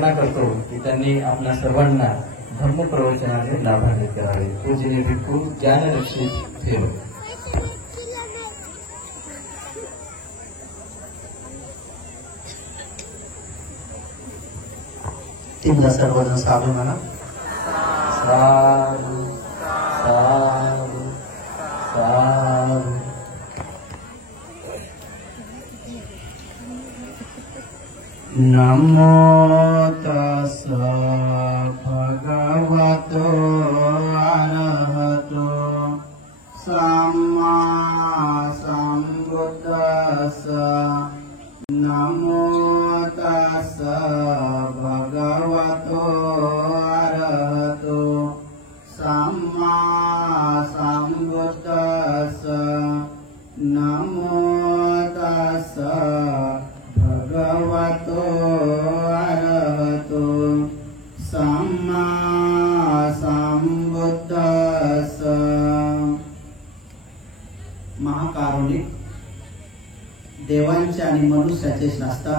करतो की त्यांनी आपल्या सर्वांना धम्म प्रवचनाने लाभान्वित करावे. पूजनीय भिक्खू ज्ञानरक्षित ठेव. तीनदा सर्वजण साधू म्हणा. साधू साधू साधू. नमो तस्सा भगवतो अरहतो सम्मा सम्बुद्धस्सा. नमो तस्सा भगवतो अरहतो सम्मा सम्बुद्धस्सा. नमो तस्सा भगवतो अरहतो सम्मा सम्बुद्धस्सा. महाकारुणिक देवांचे आणि मनुष्याचे शास्ता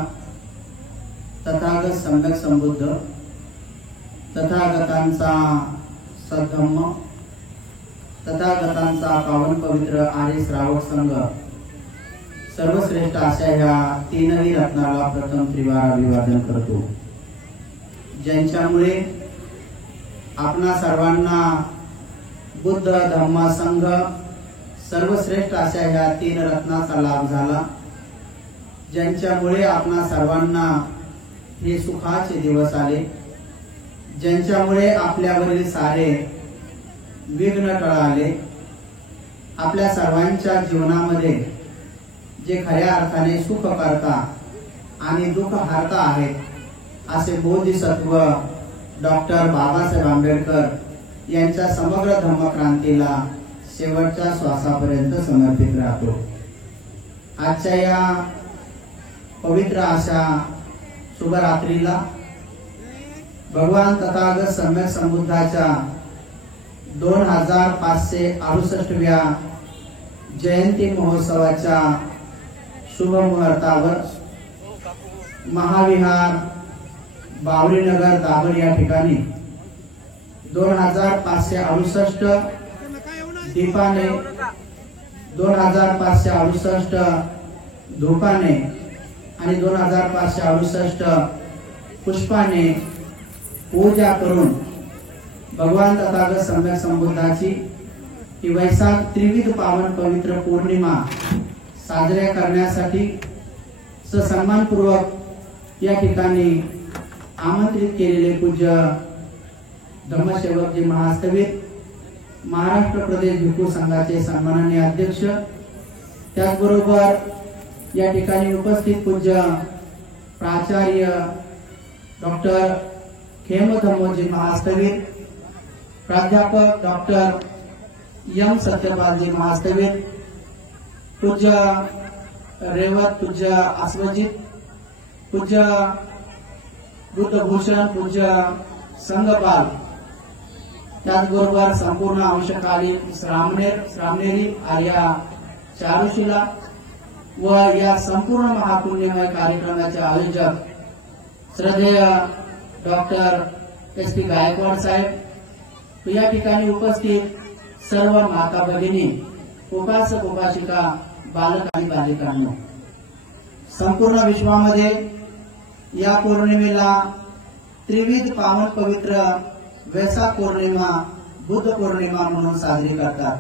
तथागत सम्यक संबुद्ध तथागतांचा सद्धम्म तथागतांचा पावन पवित्र आर्य श्रावक संघ सर्वश्रेष्ठ अशा ह्या तीनही रत्नाला प्रथम त्रिवार अभिवादन करतो. ज्यांच्यामुळे आपणा सर्वांना बुद्ध धम्म संघ सर्वश्रेष्ठ अशा ह्या तीन रत्नाचा लाभ झाला. ज्यांच्यामुळे आपणा सर्वांना हे सुखाचे दिवस आले. ज्यांच्यामुळे आपल्यावरील सारे विघ्न टळाले. आपल्या सर्वांच्या जीवनामध्ये जे खऱ्या अर्थाने सुख करता आणि दुःख हारता आहेत असे बोधिसत्व डॉक्टर बाबासाहेब आंबेडकर यांच्या समग्र धम्मक्रांतीला शेवटच्या श्वासापर्यंत समर्पित राहतो. आजच्या या पवित्र अशा शुभरात्रीला भगवान तथागत सम्यक संबुद्धाच्या 2568व्या जयंती महोत्सवाच्या शुभ मुहूर्तावर महाविहार बावरीनगर दाभर या ठिकाणी 2568 दीपाने 2568 धूपाने आणि 2568 पुष्पाने पूजा करून भगवान तथागत सम्यक संबुद्धाची ही वैशाख त्रिविध पावन पवित्र पौर्णिमा साजऱ्या करण्यासाठी सन्मानपूर्वक या ठिकाणी आमंत्रित केलेले पूज्य धम्मसेवकजी महास्थविर महाराष्ट्र प्रदेश भिक्खू संघाचे सन्माननीय अध्यक्ष, त्याचबरोबर या ठिकाणी उपस्थित पूज्य प्राचार्य डॉक्टर खेमधम्मोजी महास्थविर, प्राध्यापक डॉक्टर एम सत्यपालजी महास्थविर, पूज्य रेवत पूज्य आस्वजित, पूज्य बुद्धभूषण पूज्य संघपाल, त्याचबरोबर संपूर्ण अंशकालीन श्रामणेरी आर्या चारुशिला व या संपूर्ण महापुण्यमय कार्यक्रमाचे आयोजक श्रद्धेय डॉक्टर SP गायकवाड साहेब, या ठिकाणी उपस्थित सर्व माता भगिनी, उपासक उपासिका, बालक आणि बालिकांनो, संपूर्ण विश्वामध्ये या पौर्णिमेला त्रिविध पावन पवित्र वैशाख पौर्णिमा बुद्ध पौर्णिमा म्हणून साजरी करतात.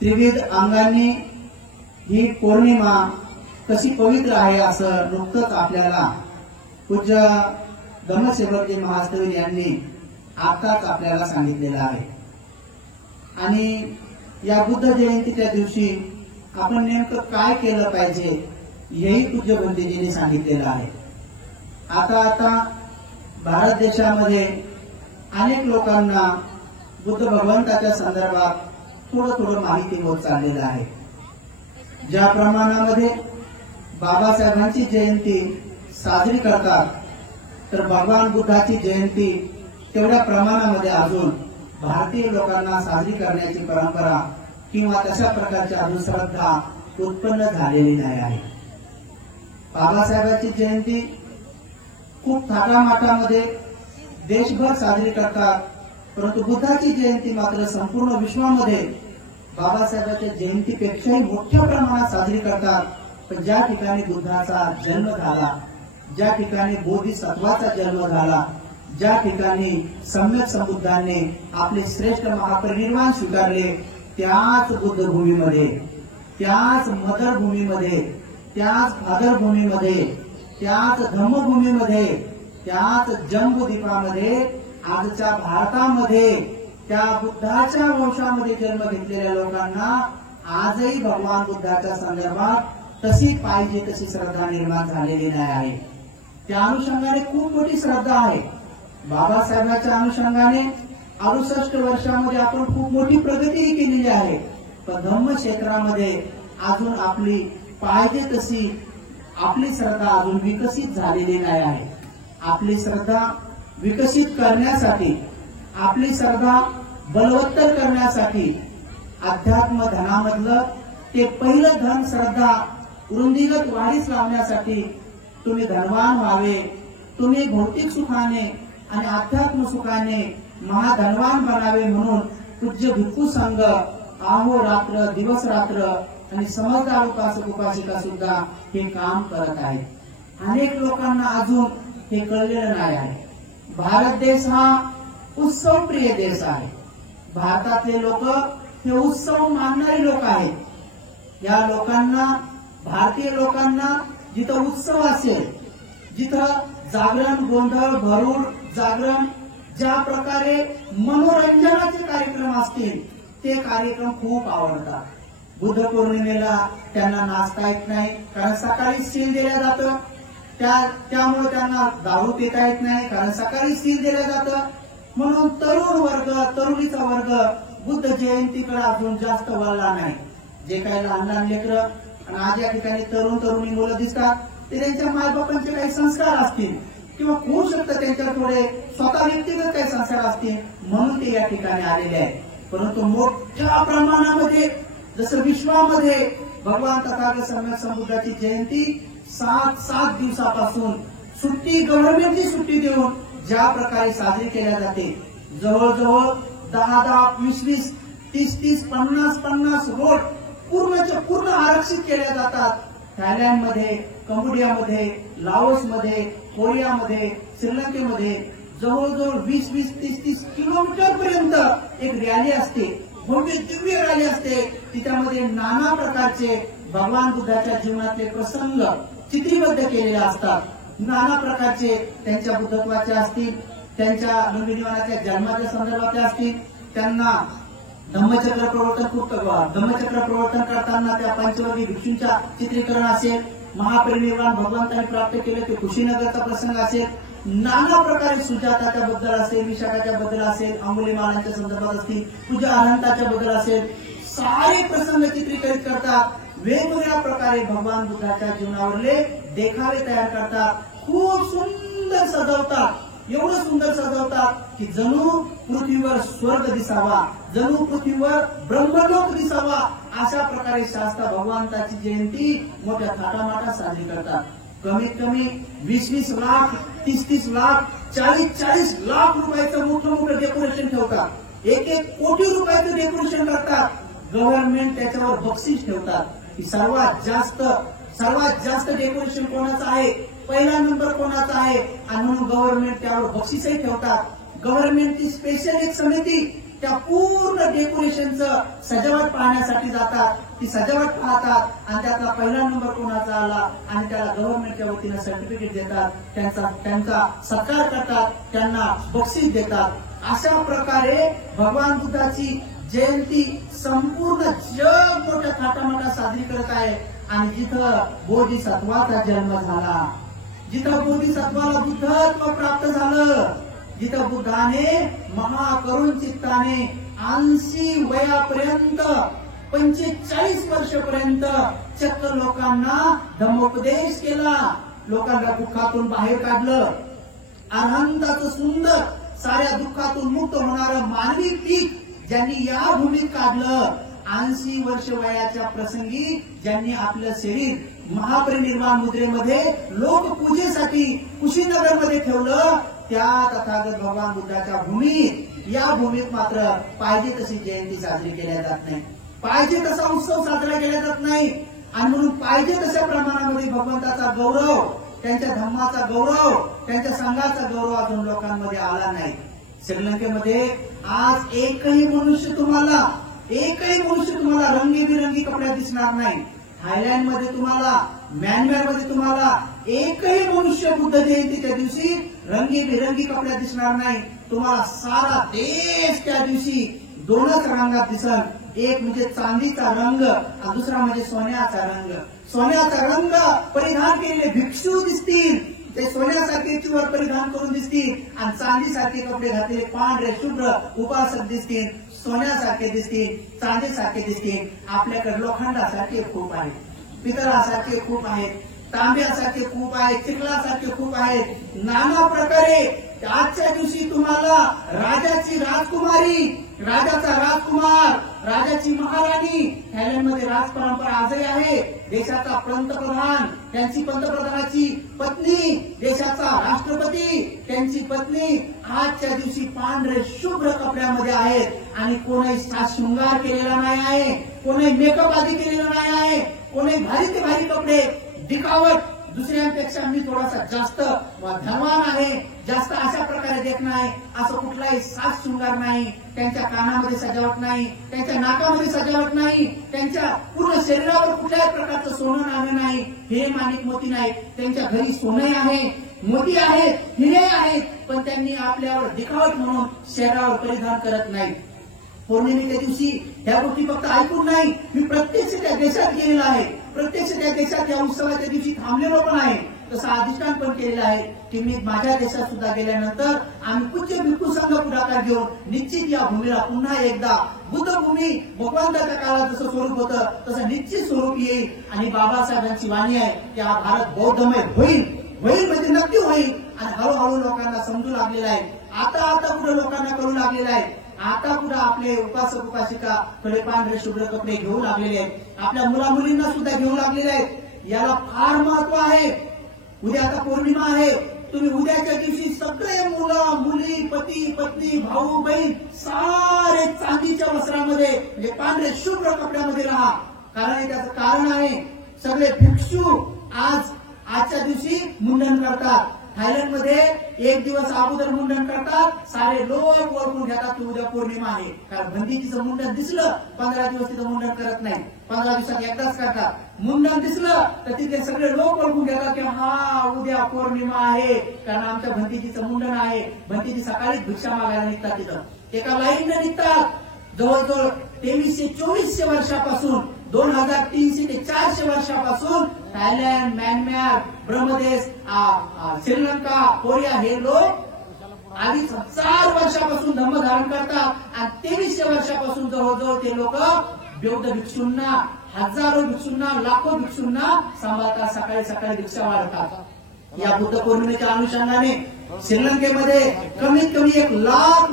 त्रिविध अंगांनी ही पौर्णिमा कशी पवित्र आहे असं नुकतंच आपल्याला पूज्य धम्मसेवकजी महास्थविर यांनी आताच आपल्याला सांगितलेलं आहे. आणि या बुद्ध जयंतीच्या दिवशी आपण नेमकं काय केलं पाहिजे हेही पूज्य बंधूजींनी सांगितलेलं आहे. आता भारत देशामध्ये अनेक लोकांना बुद्ध भगवंताच्या संदर्भात थोडं माहिती होत चाललेलं आहे. ज्या प्रमाणामध्ये बाबासाहेबांची जयंती साजरी करतात तर भगवान बुद्धाची जयंती तेवढ्या प्रमाणामध्ये अजून भारतीय लोकांना साजरी करण्याची परंपरा किंवा तशा प्रकारची अंधश्रद्धा उत्पन्न झालेली नाही आहे. बाबासाहेबांची जयंती खूप थाटामाटामध्ये देशभर साजरी करतात, परंतु बुद्धाची जयंती मात्र संपूर्ण विश्वामध्ये बाबासाहेबांच्या जयंतीपेक्षाही मोठ्या प्रमाणात साजरी करतात. पण ज्या ठिकाणी बुद्धाचा जन्म झाला, ज्या ठिकाणी बोधिसत्वाचा जन्म झाला, ज्या ठिकाणी सम्यक संबुद्धांनी आपले श्रेष्ठ महापरिनिर्वाण स्वीकारले, त्याच बुद्धभूमीमध्ये, त्याच मदरभूमीमध्ये, त्याच फादरभूमीमध्ये, त्याच धम्मभूमीमध्ये, त्याच जम्बूद्वीपामध्ये, आजच्या भारतामध्ये त्या बुद्धाच्या वंशामध्ये जन्म घेतलेल्या लोकांना आजही भगवान बुद्धाच्या संदर्भात तशी पाहिजे तशी श्रद्धा निर्माण झालेली नाही आहे. त्या अनुषंगाने खूप मोठी श्रद्धा आहे. बाबासाहेबांच्या अनुषंगाने 68 वर्षामध्ये आपण खूप मोठी प्रगतीही केलेली आहे. पण धम्म क्षेत्रामध्ये अजून आपली पाहिजे तशी आपली श्रद्धा अजून विकसित झालेली नाही आहे. आपली श्रद्धा विकसित करण्यासाठी, आपली श्रद्धा बलवत्तर करण्यासाठी अध्यात्म धनामधलं ते पहिलं धन श्रद्धा वृंदीगत वाढीस लावण्यासाठी तुम्ही धनवान व्हावे, तुम्ही भौतिक सुखाने आणि अध्यात्म सुखाने महाधनवान बनावे म्हणून पूज्य भिक्खू संघ अहोरात्र दिवस रात्र आणि समजदार उपासक उपासिका सुद्धा हे काम करत आहेत. अनेक लोकांना अजून हे कळलेलं नाही आहे. भारत देश हा उत्सव प्रिय देश आहे. भारतातले लोक हे उत्सव मानणारे लोक आहेत. या लोकांना, भारतीय लोकांना जिथं उत्सव असेल, जिथं जागरण, गोंधळ, भरूड, जागरण, ज्या प्रकारे मनोरंजनाचे कार्यक्रम असतील ते कार्यक्रम खूप आवडतात. बुद्ध पौर्णिमेला त्यांना नाचता येत नाही, कारण सकाळी सील दिलं जातं. त्यामुळे त्यांना दारू पिता येत नाही, कारण सकाळी सील दिलं जातं. म्हणून तरुण वर्ग, तरुणीचा वर्ग बुद्ध जयंतीकडे अजून जास्त वळला नाही. जे काही लहान लहान लेकरं आणि आज या ठिकाणी तरुण तरुणी मुलं दिसतात, ते त्यांच्या मायबापांचे काही संस्कार असतील किंवा होऊ शकतं त्यांच्या थोडे स्वतः व्यक्तिगत काही संस्कार असतील म्हणून ते या ठिकाणी आलेले आहेत. परंतु मोठ्या प्रमाणामध्ये जसं विश्वामध्ये भगवान तथागत सम्यक संबुद्धाची जयंती 7 दिवसापासून सुट्टी, गव्हर्नमेंटची सुट्टी देऊन ज्या प्रकारे साजरी केल्या जाते, जवळजवळ 10, 20, 30, 50 रोड पूर्णच्या पूर्ण आरक्षित केल्या जातात. थायलंडमध्ये, कंबोडियामध्ये, लाओसमध्ये, कोरियामध्ये, श्रीलंकेमध्ये जवळजवळ 20, 30 किलोमीटर पर्यंत एक रॅली असते, भव्य दिव्य रॅली असते. तिच्यामध्ये नाना प्रकारचे भगवान बुद्धाच्या जीवनातले प्रसंग चित्रीबद्ध केलेले असतात. नाना प्रकारचे त्यांच्या बुद्धत्वाचे असतील, त्यांच्या नवनिर्वाणाच्या जन्माच्या संदर्भातले असतील. त्यांना धम्मचक्र प्रवर्तन करताना त्या पंचवर्गीय भिक्षूंच्या चित्रीकरण असेल, महापरिनिर्वाण भगवंतांनी प्राप्त केले ते कुशीनगरचा प्रसंग असेल, नाना प्रकारे सुजाताच्या बद्दल असेल, विशाखाच्या बद्दल असेल, अंगुलीमालांच्या संदर्भात असतील, पूजा अनंताच्या बद्दल असेल, सारे प्रसंग चित्रीकरित करतात. वेगवेगळ्या प्रकारे भगवान बुद्धाच्या जीवनावरले देखावे तयार करतात. खूप सुंदर सजवतात, एवढं सुंदर सजवतात की जणू पृथ्वीवर स्वर्ग दिसावा, जणू पृथ्वीवर ब्रह्मलोक दिसावा, अशा प्रकारे शास्त्र भगवंताची जयंती मोठ्या थाटामाटात साजरी करतात. कमीत कमी 20 लाख, 30 लाख, 40 लाख रुपयाचं मोठं डेकोरेशन ठेवतात. 1 कोटी रुपयाचं डेकोरेशन करतात. गव्हर्नमेंट त्याच्यावर बक्षीस ठेवतात की सर्वात जास्त डेकोरेशन कोणाचं आहे, पहिला नंबर कोणाचा आहे, आणि म्हणून गव्हर्नमेंट त्यावर बक्षीसही ठेवतात. गव्हर्नमेंटची स्पेशल एक समिती त्या पूर्ण डेकोरेशनचं सजावट पाहण्यासाठी जातात. ती सजावट पाहतात आणि त्यातला पहिला नंबर कोणाचा आला आणि त्याला गव्हर्नमेंटच्या वतीनं सर्टिफिकेट देतात, त्यांचा सत्कार करतात, त्यांना बक्षीस देतात. अशा प्रकारे भगवान बुद्धाची जयंती संपूर्ण जग मोठ्या थाटामाटात साजरी करत आहे. आणि जिथं बोधिसत्वाचा जन्म झाला, जिथं बोधिसत्वाला बुद्धत्व प्राप्त झालं, जिथं बुद्धाने महाकरुण चित्ताने 80 वयापर्यंत 45 वर्षपर्यंत चक्क लोकांना धम्मोपदेश केला, लोकांना दुःखातून बाहेर काढलं. अनंताचं सुंदर साऱ्या दुःखातून मुक्त होणारं मानवी पीक ज्यांनी या भूमीत काढलं, 80 वर्ष वयाच्या प्रसंगी ज्यांनी आपलं शरीर महापरिनिर्वाण मुद्रेमध्ये लोकपूजेसाठी कुशीनगरमध्ये ठेवलं. त्या तथागत भगवान बुद्धाच्या भूमीत, या भूमीत मात्र पाहिजे तशी जयंती साजरी केल्या जात नाही, पाहिजे तसा उत्सव साजरा केला जात नाही. आणि म्हणून पाहिजे तशा प्रमाणामध्ये भगवंताचा गौरव, त्यांच्या धर्माचा गौरव, त्यांच्या संघाचा गौरव अजून लोकांमध्ये आला नाही. श्रीलंकेमध्ये आज एकही मनुष्य तुम्हाला रंगीबिरंगी कपड्यात दिसणार नाही. थायलंडमध्ये तुम्हाला, म्यानमारमध्ये तुम्हाला एकही मनुष्य बुद्ध जयंतीच्या दिवशी रंगीबिरंगी कपड्यात दिसणार नाही. तुम्हाला सारा देश त्या दिवशी दोनच रंगात दिसल. एक म्हणजे चांदीचा रंग आणि दुसरा म्हणजे सोन्याचा रंग. सोन्याचा रंग परिधान केलेले भिक्षू दिसतील, ते सोन्यासारखे चुवर परिधान करून दिसतील. आणि चांदीसारखे कपडे घातलेले पांढरे शुभ्र उपासक दिसतील, सोन्यासारखे दिसतील, चांदीसारखे दिसतील. आपल्याकडे लोखंडासारखे खूप आहेत, पितळासारखे खूप आहेत, तांब्यासारखे खूप आहेत, चिखलासारखे खूप आहेत. नाना प्रकारे आजच्या दिवशी तुम्हाला राजाची राजकुमारी, राजाचा राजकुमार, राजाची महाराणी, थायलंडमध्ये राज परंपरा आजही आहे. देशाचा पंतप्रधान, त्यांची पंतप्रधानाची पत्नी, देशाचा राष्ट्रपती, त्यांची पत्नी आजच्या दिवशी पांढरे शुभ्र कपड्यामध्ये आहेत. आणि कोणी शृंगार केलेला नाही आहे, कोणी मेकअप आधी केलेला नाही आहे, कोणी भारी ते भारी कपडे, दिखावट, दुसऱ्यांपेक्षा मी थोडासा जास्त धनवान आहे, जास्त अशा प्रकारे देखणं आहे, असं कुठलाही साज शृंगार नाही. त्यांच्या कानामध्ये सजावट नाही, त्यांच्या नाकामध्ये सजावट नाही, त्यांच्या पूर्ण शरीरावर कुठल्याही प्रकारचं सोनं नाणं नाही, हिरे माणिक मोती नाही. त्यांच्या घरी सोने आहे, मोती आहेत, हिरे आहेत, पण त्यांनी आपल्यावर दिखावट म्हणून शरीरावर परिधान करत नाही. पौर्णिमेच्या दिवशी ह्या गोष्टी फक्त ऐकून नाही, मी प्रत्यक्ष त्या देशात गेलेला आहे, प्रत्यक्ष त्या देशात या उत्सवाच्या दिवशी थांबलेलो पण आहे. तसं अधिष्ठान पण केलेलं आहे की मी माझ्या देशात सुद्धा गेल्यानंतर आम्ही पूज्य भिक्खू संघ पुढाकार घेऊन निश्चित या भूमीला पुन्हा एकदा बुद्धभूमी भगवंताच्या काळात जसं स्वरूप होतं तसं निश्चित स्वरूप येईल. आणि बाबासाहेबांची वाणी आहे की हा भारत बौद्धमय होईल, होईल म्हणजे नक्की होईल. आणि हळूहळू लोकांना समजू लागलेला आहे, आता कुठे लोकांना कळू लागलेलं आहे. आता कुठं आपले उपासक उपासिका थोडे पांढरे शुभ्र कपडे घेऊ लागलेले आहेत, आपल्या मुला मुलींना सुद्धा घेऊ लागलेले आहेत. याला फार महत्व आहे. उद्या आता पौर्णिमा आहे, तुम्ही उद्याच्या दिवशी सगळे मुलं मुली, पती पत्नी, भाऊ बहीण सारे चांदीच्या वस्त्रामध्ये म्हणजे पांढरे शुभ्र कपड्यामध्ये राहा. कारण त्याचं कारण आहे, सगळे भिक्षू आजच्या दिवशी मुंडन करतात. थायलंडमध्ये एक दिवस अगोदर मुंडन करतात, सारे लोक ओळखून घेतात की उद्या पौर्णिमा आहे. कारण बंदीचं मुंडन दिसलं 15 दिवस तिथं मुंडन करत नाही, 15 दिवसात एकदाच करतात. मुंडन दिसलं तर तिथे सगळे लोक ओळखून घेतात की हा उद्या पौर्णिमा आहे, कारण आमच्या भंतीजीचं मुंडन आहे. भंतीजी सकाळीच भिक्षा मागायला निघतात, तिथं एका लाईनने निघतात. जवळजवळ 2300-2400 वर्षापासून 2300 ते 400 वर्षापासून Thailand, Myanmar, Brahmadesh, Sri Lanka, Korea हे लोक 2,500 वर्षापासून धर्म धारण करतात. आणि 2300 वर्षापासून जवळजवळ ते लोक बौद्ध भिक्षूंना, हजारो भिक्षूंना, लाखो भिक्षूंना सांभाळतात, सकाळी सकाळी भिक्षा वाढतात. या बुद्ध पौर्णिमेच्या अनुषंगाने श्रीलंकेमध्ये कमीत कमी 1 लाख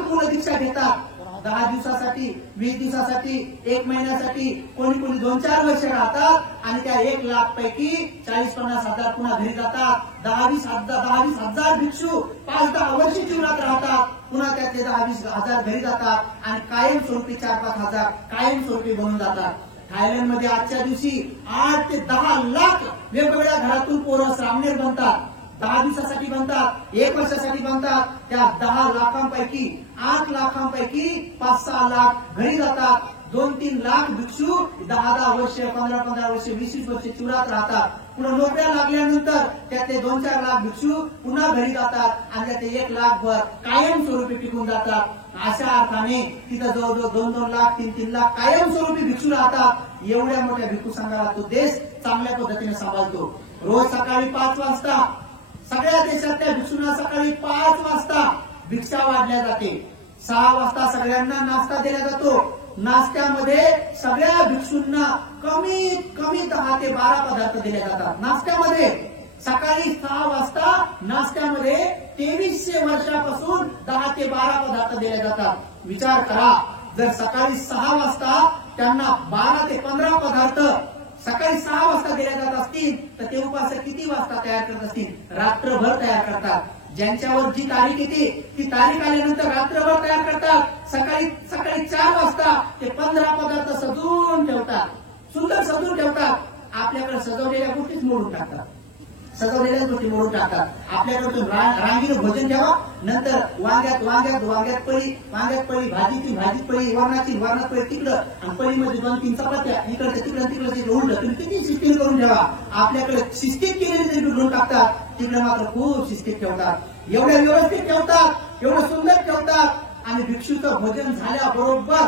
मुलं दीक्षा घेतात. 10 दिवसासाठी, 20 दिवसासाठी, 1 महिन्यासाठी, कोणी 2-4 वर्ष राहतात. आणि त्या 1 लाख पैकी 40-50 हजार पुन्हा घरी जातात. 10-20 हजार भिक्षू 5-10 वर्ष जीवनात राहतात. पुन्हा त्यातले 10-20 हजार घरी जातात आणि कायमस्वरूपी 4-5 हजार कायमस्वरूपी बनून जातात. थायलंडमध्ये आजच्या दिवशी 8 ते 10 लाख वेगवेगळ्या घरातून पोरं सामनेर बनतात. 10 दिवसासाठी बनतात, 1 वर्षासाठी बनतात. त्या 10 लाखांपैकी 8 लाखांपैकी 5-6 लाख घरी जातात. 2-3 लाख भिक्षू 10-10 वर्ष, 15-15 वर्ष, 20-20 वर्ष चिवरात राहतात. पुन्हा नोकऱ्या लागल्यानंतर त्यातले 2-4 लाख भिक्षू पुन्हा घरी जातात आणि त्यातले 1 लाख भर कायमस्वरूपी टिकून जातात. अशा अर्थाने तिथं जवळजवळ 2-2 लाख, 3-3 लाख कायमस्वरूपी भिक्षू राहतात. एवढ्या मोठ्या भिक्षू संघाला तो देश चांगल्या पद्धतीने सांभाळतो. रोज सकाळी 5 वाजता सगळ्या देशातल्या भिक्षूंना सकाळी 5 वाजता भिक्षा वाढल्या जाते. 6 वाजता सगळ्यांना नाश्ता दिला जातो. नाश्त्यामध्ये सगळ्या भिक्षूंना कमीत कमी 10 ते 12 पदार्थ दिले जातात. नाश्त्यामध्ये सकाळी 6 वाजता नाश्त्यामध्ये 2300 वर्षापासून 10 ते 12 पदार्थ दिले जातात. विचार करा, जर सकाळी 6 वाजता त्यांना 12 ते 15 पदार्थ सकाळी 6 वाजता दिल्या जात असतील तर ते उपासक किती वाजता तयार करत असतील? रात्रभर तयार करतात. ज्यांच्यावर जी तारीख येते ती तारीख आल्यानंतर रात्रभर तयार करतात. सकाळी 4 वाजता ते 15 पदार्थ सजवून ठेवतात, सुंदर सजवून ठेवतात. आपल्याकडे सजवलेल्या गोष्टीच मोडून टाकतात, सजवलेल्या गोष्टी मोडून टाकतात. आपल्याकडे रांगीनं भोजन ठेवा, नंतर वांग्यात पळी, भाजीत पळी, वरणात पळी तिकडं, आणि पळीमध्ये 2-3 चपात्या इकडे तिकडे उलट. तुम्ही किती शिस्तीत करून ठेवा. आपल्याकडे शिस्तीत केलेली ते बिघडून टाकतात, तिकडे मात्र खूप शिस्तीत ठेवतात. एवढ्या व्यवस्थित ठेवतात, एवढं सुंदर ठेवतात. आणि भिक्षूचं भोजन झाल्याबरोबर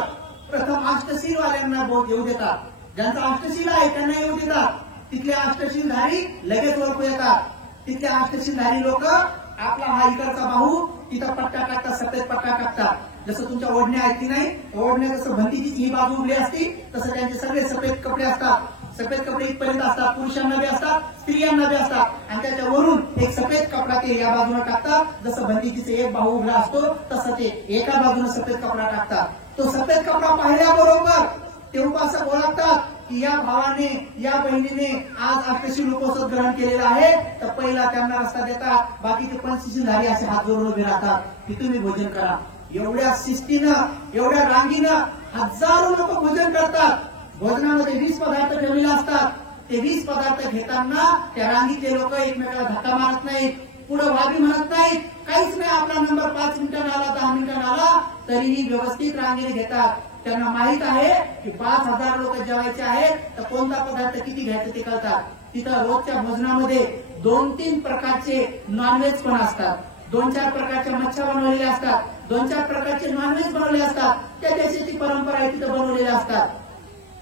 प्रथम अष्टशीलवाल्यांना येऊ देतात. ज्यांचा अष्टशील आहे त्यांना येऊ देतात. तिथले अष्टशीलधारी लगेच ओळखू येतात. तिथले अष्टशीलधारी लोक आपला हा इकडचा बाहू तिथं पट्टा टाकतात, सफेद पट्टा टाकतात. जसं तुमच्या ओढण्या आहेत की नाही, ओढण्या जसं भंतीची ही बाजू उघडी असती तसं त्यांचे सगळे सफेद कपडे असतात. सफेद कपडे इथपर्यंत असतात, पुरुषांना बी असतात, स्त्रियांना बी असतात. आणि त्याच्यावरून एक सफेद कपडा ते या बाजूला टाकतात. जसं भंतीजीचे एक बाहू उघडा असतो तसं ते एका बाजूने सफेद कपडा टाकतात. तो सफेद कपडा पाहिल्याबरोबर ते उपासक ओळखतात की या भावाने, या बहिणीने आज अष्टशील उपोषण ग्रहण केलेलं आहे. तर पहिला त्यांना रस्ता देतात. बाकीचे पंचशीलधारी असे हात जोडून उभे राहतात की तुम्ही भोजन करा. एवढ्या शिस्तीनं, एवढ्या रांगीनं हजारो लोक भोजन करतात. भोजनामध्ये 20 पदार्थ ठेवलेले असतात. ते 20 पदार्थ घेताना त्या रांगीतले लोक एकमेकाला धक्का मारत नाहीत, पुढे वाबी म्हणत नाहीत, काहीच नाही. आपला नंबर 5 मिनिटांना आला, 10 मिनिटांना आला तरीही व्यवस्थित रांगेने घेतात. त्यांना माहित आहे की 5,000 लोक जेवायचे आहेत तर कोणता पदार्थ किती घ्यायचं ते कळतात. तिथं रोजच्या भोजनामध्ये 2-3 प्रकारचे नॉनव्हेज पण असतात, 2-4 प्रकारच्या मच्छ्या बनवलेल्या असतात, 2-4 प्रकारचे नॉनव्हेज बनवले असतात. त्या देशाची परंपरा आहे तिथं बनवलेल्या असतात.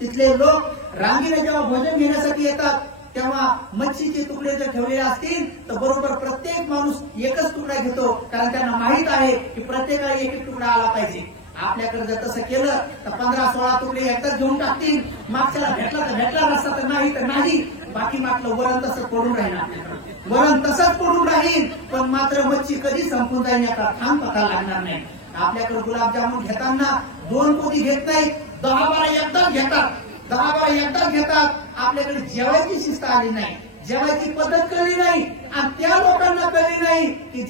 तिथले लोक रांगेने जेव्हा भोजन घेण्यासाठी येतात तेव्हा मच्छीचे तुकडे जर ठेवलेले असतील तर बरोबर प्रत्येक माणूस एकच तुकडा घेतो, कारण त्यांना माहित आहे की प्रत्येकाला एक तुकडा आला पाहिजे. आपल्याकडे जर तसं केलं तर 15-16 तुकडे एकदाच घेऊन टाकतील. मागच्याला भेटला तर भेटला, रस्ता तर नाही. बाकी मागलं वरण तसंच पडून राहील, आपल्याकडे वरण तसंच पडून राहील. पण मात्र मच्छी कधी संपून जाईल याचा ठाम पता लागणार नाही. आपल्याकडे गुलाबजामुन घेताना 2 पोती घेत नाही, 10-12 एकदाच घेतात, 10-12 एकदाच घेतात. आपल्याकडे जेवायची शिस्त आली नाही, जेवायची पद्धत कळली नाही. आणि त्या लोकांना कळली नाही की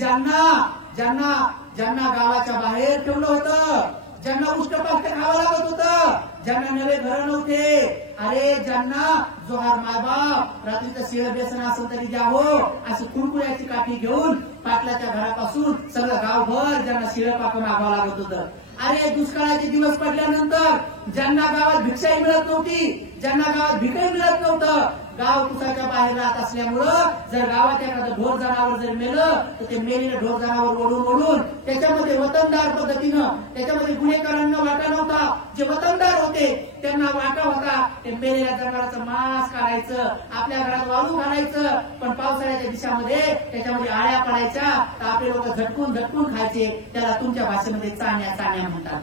ज्यांना गावाच्या बाहेर ठेवलं होतं, ज्यांना उष्टपाष्ट खावं लागत होतं, ज्यांना नवे घर नव्हते, अरे ज्यांना जोहार मायबाप रात्रीचं शिळ बेसन असेल तरी द्या हो अशी कुरकुऱ्याची काठी घेऊन पाटलाच्या घरापासून सगळं गावभर ज्यांना शिळ पाकं मागावं लागत होतं. अरे दुष्काळाचे दिवस पडल्यानंतर ज्यांना गावात भिक्षाही मिळत नव्हती, ज्यांना गावात भिकही मिळत नव्हतं, गाव कुसाच्या बाहेर राहत असल्यामुळं जर गावात एखादं ढोर जनावर जर मेलं तर ते मेलेलं ढोर जनावर ओढून त्याच्यामध्ये वतनदार पद्धतीनं, त्याच्यामध्ये गुन्हेगारांना वाटा नव्हता, जे वतनदार होते त्यांना वाटा होता. ते मेलेल्या जनावराचं मांस काढायचं, आपल्या घरात वाळू घालायचं. पण पावसाळ्याच्या दिवसामध्ये त्याच्यामध्ये आळ्या पडायच्या तर आपले लोक झटकून खायचे. त्याला तुमच्या भाषेमध्ये चाण्या म्हणतात,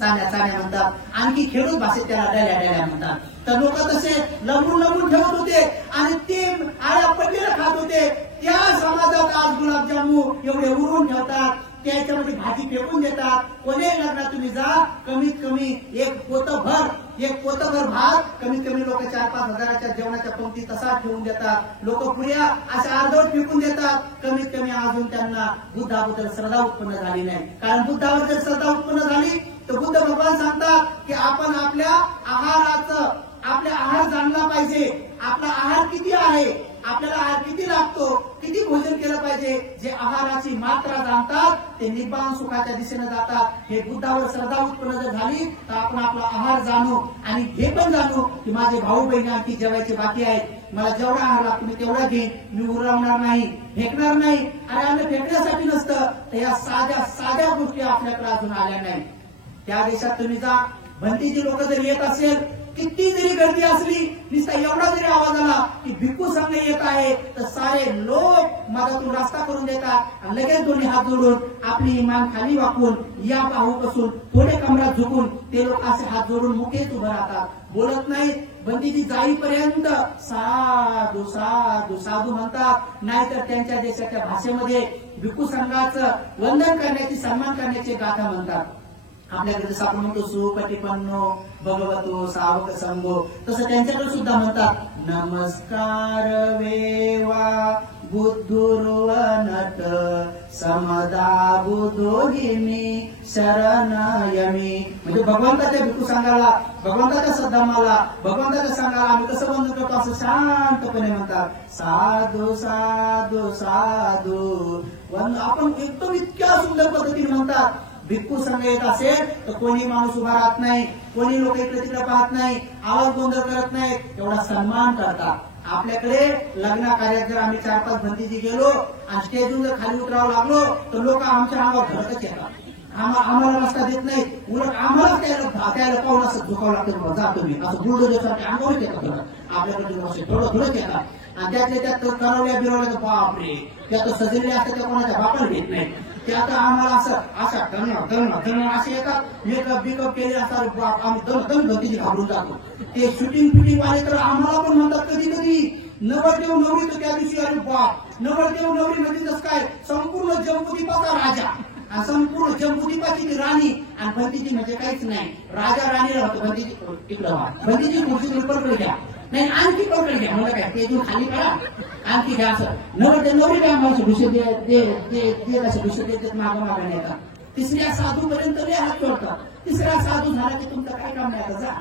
चाण्या म्हणतात. आणखी खेडूत भाषेत त्याला डल्या म्हणतात. तर लोक तसे लंबून ठेवत होते आणि ते आळ्या पडलेलं खात होते. त्या समाजात आज गुलाबजामुन एवढे उरून ठेवतात, त्याच्यामध्ये भाजी फेकून देतात. कोणीही लग्नात तुम्ही जा, कमीत कमी एक पोतभर भात कमीत कमी लोक 4-5 हजाराच्या जेवणाच्या पंक्ती तसा ठेवून देतात. लोक पुऱ्या अशा अर्धवट फेकून देतात. कमीत कमी अजून त्यांना बुद्धाबद्दल श्रद्धा उत्पन्न झाली नाही. कारण बुद्धावर जर श्रद्धा उत्पन्न झाली तर बुद्ध भगवान सांगतात की आपण आपल्या आहार जाणला पाहिजे. आपला आहार किती आहे, आपल्याला आहार किती लागतो, किती भोजन केलं पाहिजे. जे आहाराची मात्रा जाणतात ते निब्बाण सुखाच्या दिशेने जातात. हे बुद्धावर श्रद्धा उत्पन्न जर झाली तर आपण आपला आहार जाणू आणि हे पण जाणू की माझे भाऊ बहिणी आणखी जेवायचे बाकी आहेत, मला जेवढा आहार लागतो मी तेवढा घेईन, मी उरवणार नाही, फेकणार नाही. आणि आम्ही फेकण्यासाठी नसतं तर या साध्या गोष्टी आपल्याकडे अजून आल्या नाही. त्या देशात तुम्ही जा, भंतीची लोक जर येत असेल, किती जरी गर्दी असली, नुसता एवढा जरी आवाज आला की भिक्खू संघ येत आहे तर सारे लोक मधातून रस्ता करून देतात आणि लगेच दोन्ही हात जोडून आपली मान खाली वाकून या बाहूपासून थोडे कमरात झुकून ते लोक असे हात जोडून मुकेच उभं राहतात, बोलत नाहीत. बंदीची जाईपर्यंत साधू साधू साधू म्हणतात. नाहीतर त्यांच्या देशाच्या भाषेमध्ये भिक्खू संघाचं वंदन करण्याची, सन्मान करण्याची गाथा म्हणतात. आपल्याकडे जसं आपण म्हणतो सुपटिपन्नो भगवतो सावक संगो, तसं त्यांच्याकडे सुद्धा म्हणतात नमस्कार वेवा बुद्धुर्वनत समदा बुद्धोहिमी शरणयमी. म्हणजे भगवंताच्या भिक्खू संघाला, भगवंताच्या सद्धम्माला, भगवंताच्या संघाला आम्ही कसं वंदन करतो असं शांतपणे म्हणतात साधू साधू साधू वंद. आपण एकदम इतक्या सुंदर पद्धतीने म्हणतात. भिक्खू संघ येत असेल तर कोणी माणूस उभा राहत नाही, कोणी लोक इकडे तिकडे पाहत नाही, आवाज गोंधळ करत नाही, एवढा सन्मान करतात. आपल्याकडे लग्न कार्यात जर आम्ही 4-5 भंतीजी गेलो आणि स्टेजून जर खाली उतरावं लागलो तर लोक आमच्या अंगावर धडकच येतात, आम्हाला रस्ता देत नाही, उलट आम्हाला त्याला पाहून असं झुकावं लागतं, जा तुम्ही असं बुलडोजरसारखे अंगावरच येतात. आपल्याकडे थोडंच येतात आणि त्यातले त्यात करवल्या बिरवल्या बापरे, त्या तर सजलेल्या असतात त्या कोणाच्या बापाला घेत नाही. ते आता आम्हाला असं धन असे येतात, मेकअप बिकअप केले असतात, आम्ही दन गतीची घाबरून जातो. ते शूटिंग फिटिंग वाले तर आम्हाला पण म्हणतात कधी कधी नवरदेव नवरी, तर त्या दिवशी अरे बाप नवरदेव नवरी म्हणजे कसं काय संपूर्ण जम्बुद्वीपाचा राजा आणि संपूर्ण जम्बुद्वीपाची ती राणी आणि भंतीजी म्हणजे काहीच नाही. राजा राणीला होतं भंतीजी इकडं व्हा, भंतीजी खुर्ची पकडून घ्या, नाही आणखी पकडून घ्या, मला काय ते खाली करा आणखी घ्या, असं नवरदेव नवरी काय आम्हाला भुषे देत मागं मागं येतात. तिसऱ्या साधू पर्यंत हात जोडतात. तिसरा साधू झाला की तुमचं काय काम नाही जा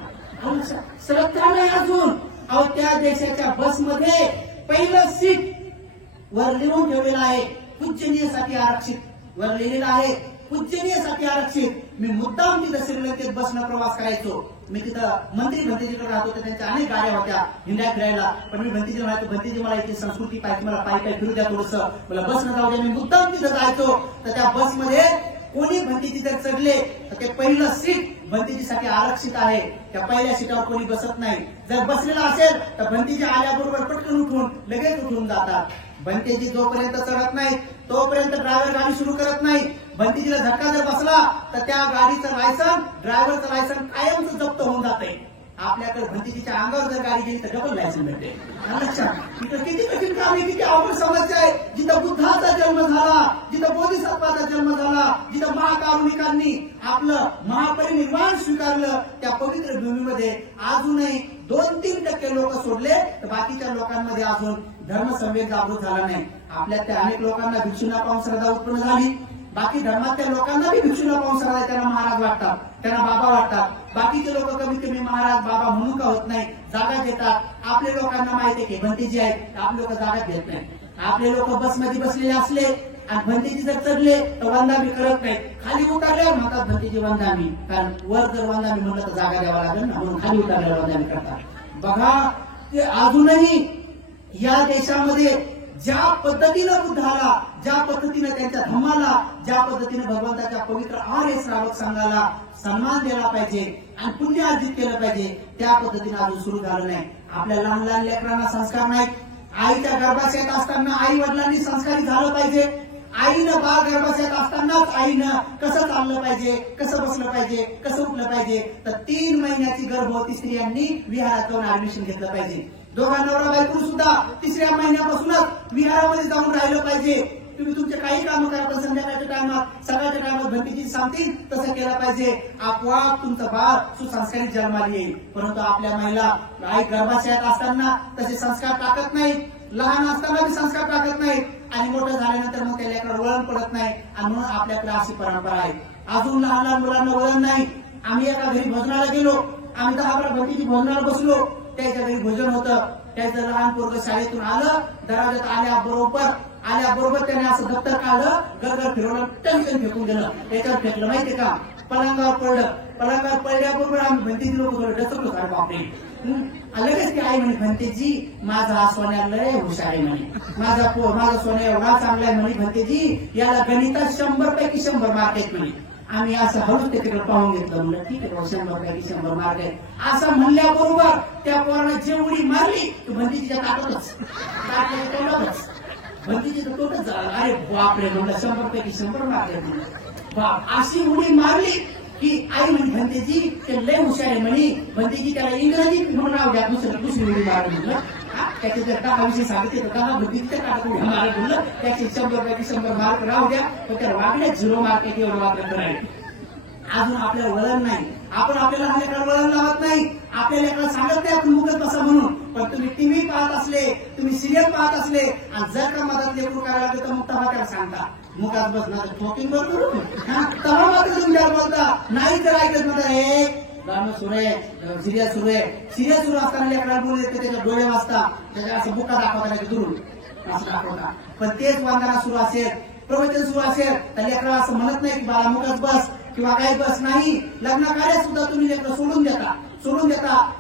श्रद्धा नाही अजून. अहो त्या देशाच्या बसमध्ये पहिलं सीट वर लिहून ठेवलेलं आहे पूजनीयसाठी आरक्षित, वर लिहिलेलं आहे पूजनीयसाठी आरक्षित. मी मुद्दाम तिथं श्रीलंकेत बसनं प्रवास करायचो. मी तिथं मंत्री भंतीजीकडे राहतो तर त्यांच्या अनेक गाड्या होत्या हिंड्या फिरायला, पण मी भंतीजी म्हणायचो भंतीजी मला इथे संस्कृती पाहिजे, मला पायी फिरू द्या थोडंसं, मला बसनं जाऊ द्या. मी मुद्दाम तिथं जायचो तर त्या बसमध्ये कोणी भंतीजी जर चढले तर ते पहिलं सीट भंतीजीसाठी आरक्षित आहे, त्या पहिल्या सीटावर कोणी बसत नाही. जर बसलेला असेल तर भंतीजी आल्याबरोबर पटकन उठून लगेच उठून जातात. भंतीजी जोपर्यंत चढत नाही तोपर्यंत ड्रायव्हर गाडी सुरू करत नाही. भंतीजीला धक्का जर बसला तर त्या गाडीचं लायसन, ड्रायव्हरचं लायसन कायमच जप्त होऊन जाते. आपल्याकडे भंतीजीच्या अंगावर जर गाडी गेली तर डबल लायसन मिळते. लक्षात तिथं किती कठीण काम आहे, किती अवघड समस्या आहे. जिथं बुद्धाचा जन्म झाला, जिथं बोधिसत्वाचा जन्म झाला, जिथं महाकारुणिकांनी आपलं महापरिनिर्वाण स्वीकारलं, त्या पवित्र भूमीमध्ये अजूनही 2-3% लोक सोडले तर बाकीच्या लोकांमध्ये अजून धर्मसंवेग जागृत झाला नाही. आपल्यात त्या अनेक लोकांना भिक्षुना पाहून श्रद्धा उत्पन्न झाली, बाकी धर्मातल्या लोकांना बी भिक्षुना पाहून श्रद्धा, त्यांना महाराज वाटतात, त्यांना बाबा वाटतात. बाकीचे लोक कमीत कमी महाराज बाबा म्हणून का होत नाही, जागा देतात. आपल्या लोकांना माहिती आहे की भंतीजी आहेत, आपले लोक जागा देत नाही. आपले लोक बसमध्ये बसलेले असले आणि भंतीजी जर चढले तर वंदामी करत नाही, खाली उतरल्यावर म्हणतात भंतीजी वंदामी, कारण वर जर वंदामी म्हणलं तर जागा द्यावा लागेल ना, म्हणून खाली उतरल्यावर वंदामी करतात. बघा ते अजूनही या देशामध्ये ज्या पद्धतीनं बुद्धाला, ज्या पद्धतीनं त्यांच्या धम्माला, ज्या पद्धतीनं भगवंताच्या पवित्र आर्य श्रावक संघाला सन्मान दिला पाहिजे आणि पुण्य अर्जित केलं पाहिजे, त्या पद्धतीनं अजून सुरू झालं नाही. आपल्या लहान लहान लेकरांना संस्कार नाहीत. आईच्या गर्भाशयात असताना आई वडिलांनी संस्कारित झालं पाहिजे. आईनं बाळ गर्भाशयात असतानाच आईनं कसं चाललं पाहिजे, कसं बसलं पाहिजे, कसं उठलं पाहिजे. तर 3 महिन्याची गर्भवती स्त्रियांनी विहारात जाऊन ऍडमिशन घेतलं पाहिजे. दोघा नवरा बायको सुद्धा 3ऱ्या महिन्यापासूनच विहारामध्ये जाऊन राहिलं पाहिजे. तुम्ही तुमचे काही कामं करता संध्याकाळच्या टायमात, सकाळच्या टायमात भंतीजी सांगतील तसं केलं पाहिजे. आपोआप तुमचं बाळ सुसंस्कारित जन्माला येईल. परंतु आपल्या महिला आई गर्भाशयात असताना तसे संस्कार टाकत नाहीत, लहान असताना बी संस्कार टाकत नाहीत आणि मोठं झाल्यानंतर मग त्या लेकराला वळण पडत नाही. आणि म्हणून आपल्याकडे अशी परंपरा आहे. अजून लहान लहान मुलांना वळण नाही. आम्ही एका घरी भोजनाला गेलो, आम्ही 10-12 भंतीजी भोजनाला बसलो. त्याच्या घरी भोजन होतं. त्याचं लहान पोरगं शाळेतून आलं, दरवाजात आल्याबरोबर त्याने असं दप्तर काढलं, गरगर फिरवलं, टनकन फेकून दिलं. त्याच्यावर फेकलं माहितीये का, पलंगावर पडलं. पलंगावर पडल्याबरोबर आम्ही भंतीजी लोक थोडं डचकलो, काय बापरे. लगेच ती आई म्हणे भंतेजी माझा हा सोन्या लय हुशार आहे म्हणे, माझा सोन्या एवढा चांगला आहे म्हणे भंतेजी, याला गणितात 100 पैकी 100 मार्क आहेत म्हणे. आम्ही असं हळूच त्याच्याकडे पाहून घेतलं. म्हणलं ठीक आहे 100 पैकी 100 मार्क आहे. असं म्हणल्याबरोबर त्या पोराने जे उडी मारली ती भंतीजीच्या ताटातच भंतीजीचं तोटच झालं. अरे बापरे म्हणलं 100 पैकी 100 मार्क आहेत बाप. अशी उडी मारली की आई म्हणे भंतेजी ते लय हुशार आहे म्हणे. भंतेजी त्याला इंग्रजी म्हणून नाव द्या. दुसरी उडी मारली म्हणलं. त्याचे जर 10 विषय सांगितले तर 10 भंतीजीच्या ताटात उड्या मारत म्हणलं. त्याचे 100 पैकी 100 मार्क राहू द्या, पण त्याला वागण्यात 0 मार्क आहे एवढं मात्र करायला. अजून आपल्याला वळण नाही. आपण आपल्या लहान लेकराला वळण लावत नाही. आपल्या लेकराला सांगत नाही आपण मुकत बसा म्हणून. पण तुम्ही टीव्ही पाहत असले, तुम्ही सिरियल पाहत असले आणि जर का मदत लेकरू करायला लागले तर मग तेव्हा त्याला सांगता मुखात बसणार ठोकीन बरोबर तेव्हा मात्र तुम्ही त्याला बोलता. नाही तर ऐकत म्हणता हे गाणं सुरू आहे, सिरियल सुरू आहे. सिरियल सुरू असताना लेकराला बोलले तर त्याच्या डोळे वाजता, त्याच्या असं बुका दाखवता त्याच्या दुरून असं दाखवता. पण तेच वंदना सुरू असेल, प्रवचन सुरू असेल तर लेकराला असं म्हणत नाही की बाळा मुखच बस किंवा काही बस नाही. लग्न कार्य सुद्धा तुम्ही लेकरं सोडून देता.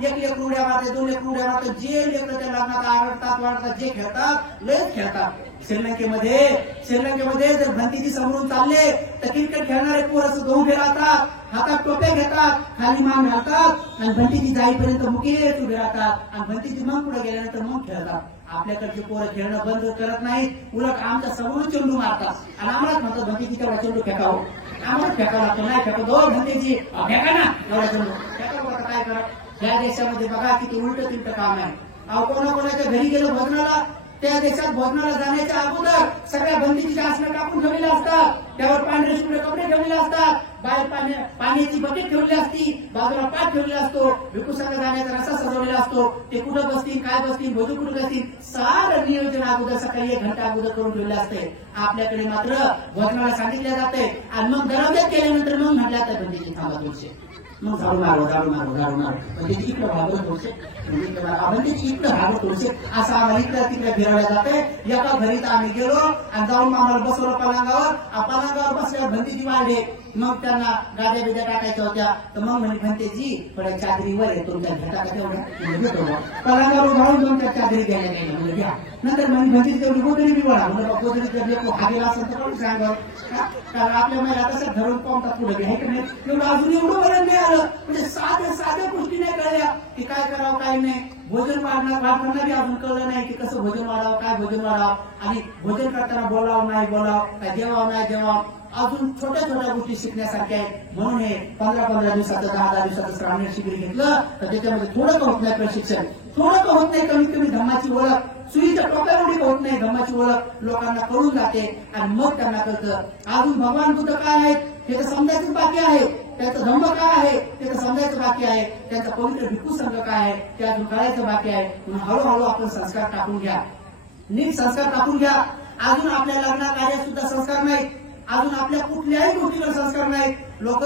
एक लेकरू उड्या मारते, 2 लेकरू उड्या मारतात. जे लेकरं त्या लग्नात आरडतात वाढतात, जे खेळतात लयच खेळतात. श्रीलंकेमध्ये जर भंतीजी समोरून चालले तर क्रिकेट खेळणारे पोरं सुद्धा उभे राहतात, हातात टोप्या घेतात, खाली मान घालतात आणि भंतीजी जाईपर्यंत मुकेत उभे राहतात आणि भंतीजी मग पुढे गेल्यानंतर मग खेळतात. आपल्याकडचे पोरं खेळणं बंद करत नाहीत, उलट आमच्या समोरून चेंडू मारतात आणि आम्हालाच म्हणतात भंतीजी तेवढा चेंडू फेकावं. आम्हाला फेकावं लागतो. नाही फेकत हो भंतीजी, फेका ना एवढा चेंडू फेका. काय करा या देशामध्ये बघा किती उलट तिलट काम आहे. कोणाकोणाच्या घरी गेलं भोजनाला, त्या देशात भोजनाला जाण्याच्या अगोदर सगळ्या बंदीच्या आसनं टाकून ठेवलेल्या असतात, त्यावर पांढरे शुभ्र कपडे ठेवलेले असतात, बाहेर पाण्याची बकेट ठेवलेली असती, बाजूला पाठ ठेवलेला असतो, भिकुसाला जाण्याचा रस्ता सजवलेला असतो. ते कुठं बसतील, काय बसतील, भोजन कुठं बसतील, सारं नियोजन अगोदर सकाळी 1 घंटा अगोदर करून ठेवले असते. आपल्याकडे मात्र भोजनाला सांगितलं जाते आणि मग दरवाज्यात केल्यानंतर मग म्हटलं जातं बंदीची थांबा थोडसे, मग झाडू मारो पण त्याची इकडं भागवत थोडसे, त्याची इकडं भागवत थोडसे असं आम्हाला इकडं तिकडे फिरवल्या जाते. एका घरीत आम्ही गेलो आणि जाऊन आम्हाला बसवलं पलंगावर बसल्यावर भंतीजी वाढले. मग त्यांना गाद्या बिद्या टाकायच्या होत्या तर मग म्हणे भंतेजी थोड्या चादरीवर आहे तुमच्या घेता का तेवढं घेतो. पलंगावर घालून तुमच्या चादरी द्यायला नाही म्हणजे घ्या. नंतर म्हणे भंतीजी तेवढी गोदरी बी वळा म्हणजे गोदरी जर हागेला असेल तर कोण सांगावं, कारण आपल्या महिला कसं धरून पाहतात पुढे बी आहे की नाही. एवढं अजून एवढं वळण नाही आलं म्हणजे साध्या गोष्टी नाही कळल्या की काय करावं काय नाही. भोजन वाढताना बी अजून कळलं नाही की कसं भोजन वाढावं, काय भोजन वाढावं आणि भोजन करताना बोलावं नाही बोलावं, काय जेवावं नाही जेवावं. अजून छोट्या गोष्टी शिकण्यासारख्या आहेत. म्हणून हे 15 दिवसाचं 10 दिवसाचं श्रावण शिबिर घेतलं तर त्याच्यामध्ये थोडं का होत नाही प्रशिक्षण, थोडं का होत नाही कमीत कमी धम्माची ओळख, सुईच्या टोप्यावडी होत नाही धम्माची ओळख लोकांना कळून जाते आणि मग त्यांना कळतं अजून भगवान बुद्ध काय आहेत हे तर समजायचं बाकी आहे, त्याचं धम्म काय आहे ते तर समजायचं बाकी आहे, त्यांचा पवित्र भिक्खू संघ काय आहे ते अजून कळायचं बाकी आहे. म्हणून हळूहळू आपण संस्कार टाकून घ्या, नीट संस्कार टाकून घ्या. अजून आपल्या लग्न कार्यात सुद्धा संस्कार नाहीत, अजून आपल्या कुठल्याही गोष्टीवर संस्कार नाहीत. लोक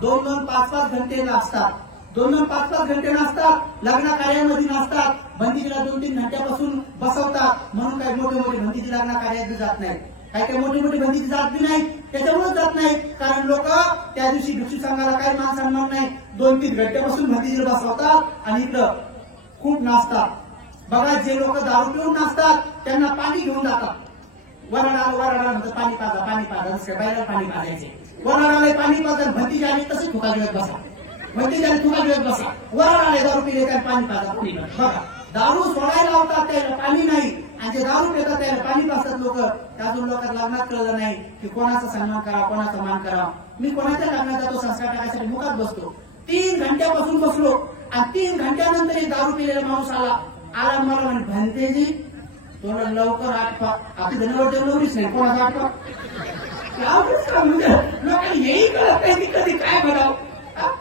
2-2, 5-5 घंटे नाचतात, 2-2, 5-5 घंटे नाचतात, लग्न कार्यामध्ये नाचतात. भंतीजीला 2-3 घंट्यापासून बसवतात म्हणून काही मोठे भंतीजी लग्न कार्यात जात नाहीत. काही मोठी भंतीजी जात बी नाही त्याच्यामुळे जात नाही कारण लोक त्या दिवशी भिक्षू संघाला काही मान सन्मान नाही. 2-3 घंट्यापासून भंतीजीला बसवतात आणि इकडं खूप नाचतात. बघा जे लोक दारू पिऊन नाचतात त्यांना पाणी घेऊन जातात. वराडाला म्हणतात पाणी पाजा जसं बायला पाणी पाजायचे. वराडाला पाणी पाजा भंतीजी आली तसं थुका घेत बसा, भंतीजी आली थुका घेत बसा. वराडाला दारू पिले काय पाणी पाजा कोणी बघा. दारू सोडायला लावतात त्याला पाणी नाही आणि जे दारू पितात त्याला पाणी पाजतात लोक. त्यातून लोकांना लग्नात कळलं नाही की कोणाचा सन्मान करावा, कोणाचा मान करावा. मी कोणाच्या लग्नात जातो संस्कार टाकायसाठी मुखात बसतो. 3 घंट्यापासून बसलो आणि 3 घंट्यानंतर दारू पिलेला माणूस आला मला म्हणे भंतेजी थोडं लवकर आठवा. आपली धनवर नवरीच नाही कोणाचा आठवा लोकांना येई कळत नाही कधी काय म्हणावं.